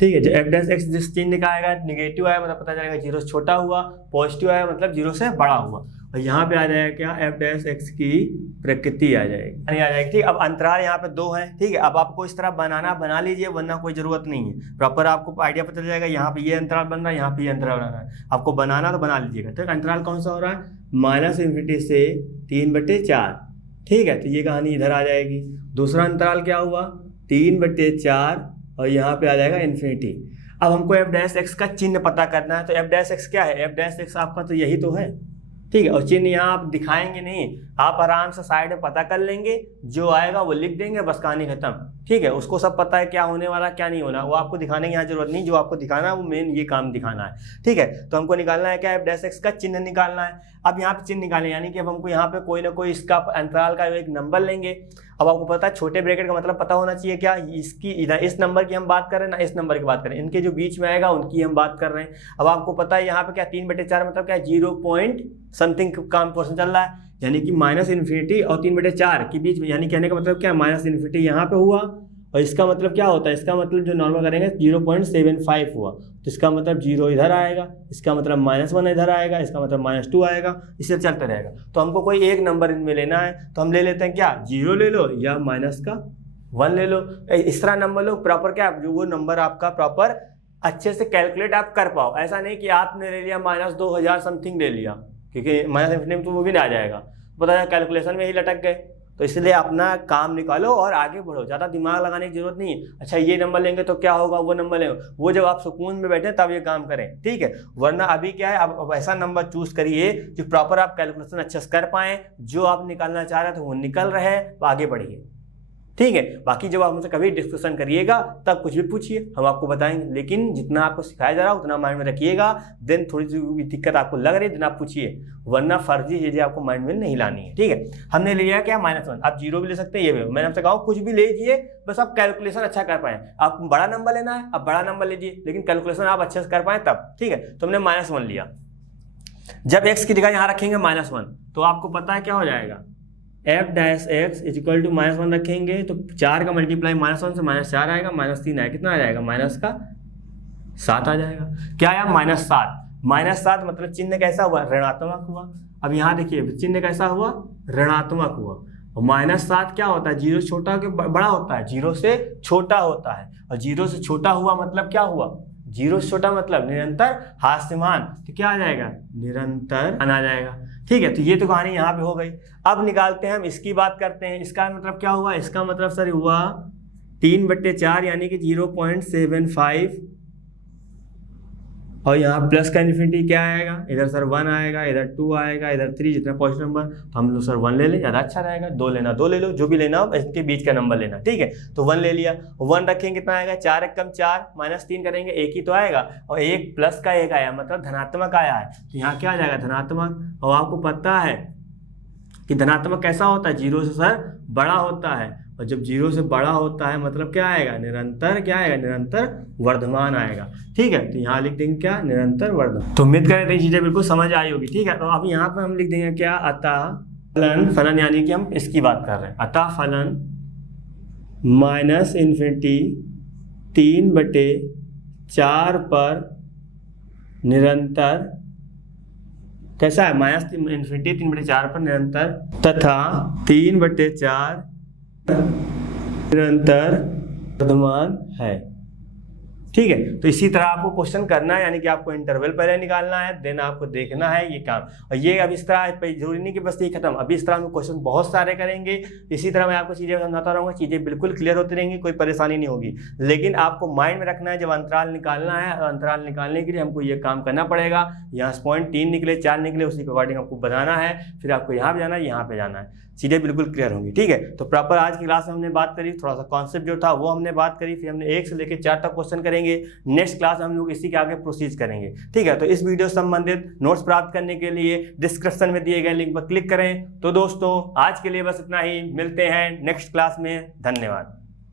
ठीक है। जो f' जिस चिन्ह का आएगा, निगेटिव आया मतलब पता चलेगा 0 से छोटा हुआ, पॉजिटिव आया मतलब 0 से बड़ा हुआ। और यहाँ पे आ जाएगा क्या, f' की प्रकृति आ जाएगी, ठीक। अब अंतराल यहाँ पे 2 हैं, ठीक है। अब आपको इस तरह बना लीजिए, वरना कोई ज़रूरत नहीं है। प्रॉपर आपको आइडिया पता चल जाएगा, यहाँ पे ये अंतराल बन रहा है, यहाँ पे ये अंतराल बन रहा है। आपको बनाना तो बना लीजिएगा। तो अंतराल कौन सा हो रहा है, माइनस इन्फिनिटी से 3/4, ठीक है। तो ये कहानी इधर आ जाएगी। दूसरा अंतराल क्या हुआ 3/4 और यहाँ पे आ जाएगा इन्फिनिटी। अब हमको f' का चिन्ह पता करना है। तो f' क्या है, f' आपका तो यही तो है, ठीक है। और चिन्ह यहाँ आप दिखाएंगे नहीं, आप आराम से साइड में पता कर लेंगे, जो आएगा वो लिख देंगे, बस कहानी खत्म, ठीक है। उसको सब पता है क्या होने वाला क्या नहीं होना, वो आपको दिखाने की यहाँ जरूरत नहीं। जो आपको दिखाना है वो मेन ये काम दिखाना है, ठीक है। तो हमको निकालना है क्या, f' का चिन्ह निकालना है। अब यहाँ पे चिन्ह निकालें, यानी कि अब हमको यहाँ पे कोई ना कोई इसका अंतराल का एक नंबर लेंगे। अब आपको पता है छोटे ब्रैकेट का मतलब पता होना चाहिए क्या, इसकी इधर इस नंबर की हम बात कर रहे हैं ना, इस नंबर की बात कर रहे हैं, इनके जो बीच में आएगा उनकी हम बात कर रहे हैं। अब आपको पता है यहाँ पे क्या 3/4 मतलब क्या 0 पॉइंट समथिंग काम पोर्शन चल रहा है, यानी कि माइनस इन्फिनिटी और 3/4 के बीच में। यानी कहने का मतलब क्या, माइनस इन्फिनिटी यहाँ पे हुआ और इसका मतलब क्या होता है, इसका मतलब जो नॉर्मल करेंगे 0.75 हुआ, तो इसका मतलब 0 इधर आएगा, इसका मतलब -1 इधर आएगा, इसका मतलब -2 आएगा, इससे चलता रहेगा। तो हमको कोई एक नंबर इनमें लेना है, तो हम ले लेते हैं क्या, 0 ले लो या -1 ले लो। इस तरह नंबर लो प्रॉपर, क्या जो वो नंबर आपका प्रॉपर अच्छे से कैलकुलेट आप कर पाओ। ऐसा नहीं कि आपने ले लिया -2000 समथिंग ले लिया, क्योंकि -इन्फिनिटी में तो वो भी ना आ जाएगा, पता है कैलकुलेशन में ही लटक गए। तो इसलिए अपना काम निकालो और आगे बढ़ो, ज़्यादा दिमाग लगाने की जरूरत नहीं है। अच्छा ये नंबर लेंगे तो क्या होगा, वो नंबर लेंगे, वो जब आप सुकून में बैठे तब ये काम करें, ठीक है। वरना अभी क्या है, अब ऐसा नंबर चूज करिए जो प्रॉपर आप कैलकुलेशन अच्छे से कर पाएँ, जो आप निकालना चाह रहे थे वो निकल रहे, तो आगे बढ़िए, ठीक है। बाकी जब आप हमसे कभी डिस्कशन करिएगा तब कुछ भी पूछिए, हम आपको बताएंगे, लेकिन जितना आपको सिखाया जा रहा है उतना माइंड में रखिएगा। देन थोड़ी सी भी दिक्कत आपको लग रही है देन आप पूछिए, वरना फर्जी चीजें आपको माइंड में नहीं लानी है, ठीक है। हमने लिया क्या -1, आप 0 भी ले सकते हैं, ये भी मैंने आपसे कहा कुछ भी ले लीजिए, बस आप कैलकुलेशन अच्छा कर पाए। आप बड़ा नंबर लेना है, आप बड़ा नंबर लीजिए, लेकिन कैलकुलेशन आप अच्छे से कर पाए तब, ठीक है। तो हमने -1 लिया, जब x की जगह यहाँ रखेंगे -1 तो आपको पता है क्या हो जाएगा, f-x इक्वल टू -1 रखेंगे तो 4 का मल्टीप्लाई -1 से -4 आएगा, -3 आएगा, कितना आ जाएगा, -7 आ जाएगा। क्या आया, -7 मतलब चिन्ह कैसा हुआ, ऋणात्मक हुआ। अब यहाँ देखिए चिन्ह कैसा हुआ, ऋणात्मक हुआ। और -7 क्या होता है, 0 से छोटा के बड़ा होता है, 0 से छोटा होता है, और 0 से छोटा हुआ मतलब क्या हुआ, 0 से छोटा मतलब निरंतर हास्यमान, तो क्या आ जाएगा, निरंतर आ जाएगा, ठीक है। तो ये तो कहानी यहाँ पे हो गई। अब निकालते हैं हम इसकी बात करते हैं, इसका मतलब क्या हुआ, इसका मतलब सर हुआ 3/4 यानी कि 0.75, और यहाँ प्लस का इन्फिनिटी क्या आएगा, इधर सर 1 आएगा, इधर 2 आएगा, इधर 3, जितना पॉजिटिव नंबर, तो हम लोग सर 1 ले लें, ज़्यादा अच्छा रहेगा। 2 लेना 2 ले लो, जो भी लेना हो इसके बीच का नंबर लेना, ठीक है। तो 1 ले लिया, 1 रखेंगे कितना आएगा, 4 × 4 -3 करेंगे 1 ही तो आएगा, और 1 प्लस का 1 आया मतलब धनात्मक आया है, तो यहाँ क्या आ जाएगा, धनात्मक। और आपको पता है कि धनात्मक कैसा होता है, 0 से सर बड़ा होता है, और जब 0 से बड़ा होता है मतलब क्या आएगा, निरंतर, क्या आएगा, निरंतर वर्धमान आएगा, ठीक है। तो यहाँ लिख देंगे क्या, निरंतर वर्धमान। तो उम्मीद करें ये चीजें बिल्कुल समझ आई होगी, ठीक है। तो अब यहाँ पे हम लिख देंगे क्या, अतः फलन, फलन यानी कि हम इसकी बात कर रहे हैं, अतः फलन -∞ 3/4 पर निरंतर, कैसा है, -∞ 3/4 पर निरंतर, तथा 3/4 निरंतर वर्धमान है, ठीक है। तो इसी तरह आपको क्वेश्चन करना है, यानी कि आपको इंटरवल पहले निकालना है, देन आपको देखना है ये काम। और ये अब इस तरह जरूरी नहीं कि बस ये खत्म, अभी इस तरह हम क्वेश्चन बहुत सारे करेंगे। इसी तरह मैं आपको चीज़ें समझाता रहूँगा, चीज़ें बिल्कुल क्लियर होती रहेंगी, कोई परेशानी नहीं होगी। लेकिन आपको माइंड में रखना है जब अंतराल निकालना है, और अंतराल निकालने के लिए हमको ये काम करना पड़ेगा। यहाँ से पॉइंट 3 निकले, 4 निकले, उसी के अकॉर्डिंग आपको बनाना है, फिर आपको यहाँ पे जाना है, यहाँ पे जाना है, चीज़ें बिल्कुल क्लियर होंगी, ठीक है। तो प्रॉपर आज की क्लास में हमने बात करी, थोड़ा सा कॉन्सेप्ट जो था वो हमने बात करी, फिर हमने 1 से लेकर 4 तक क्वेश्चन करेंगे। नेक्स्ट क्लास हम लोग इसी के आगे प्रोसीड करेंगे, ठीक है। तो इस वीडियो से संबंधित नोट्स प्राप्त करने के लिए डिस्क्रिप्शन में दिए गए लिंक पर क्लिक करें। तो दोस्तों आज के लिए बस इतना ही, मिलते हैं नेक्स्ट क्लास में, धन्यवाद।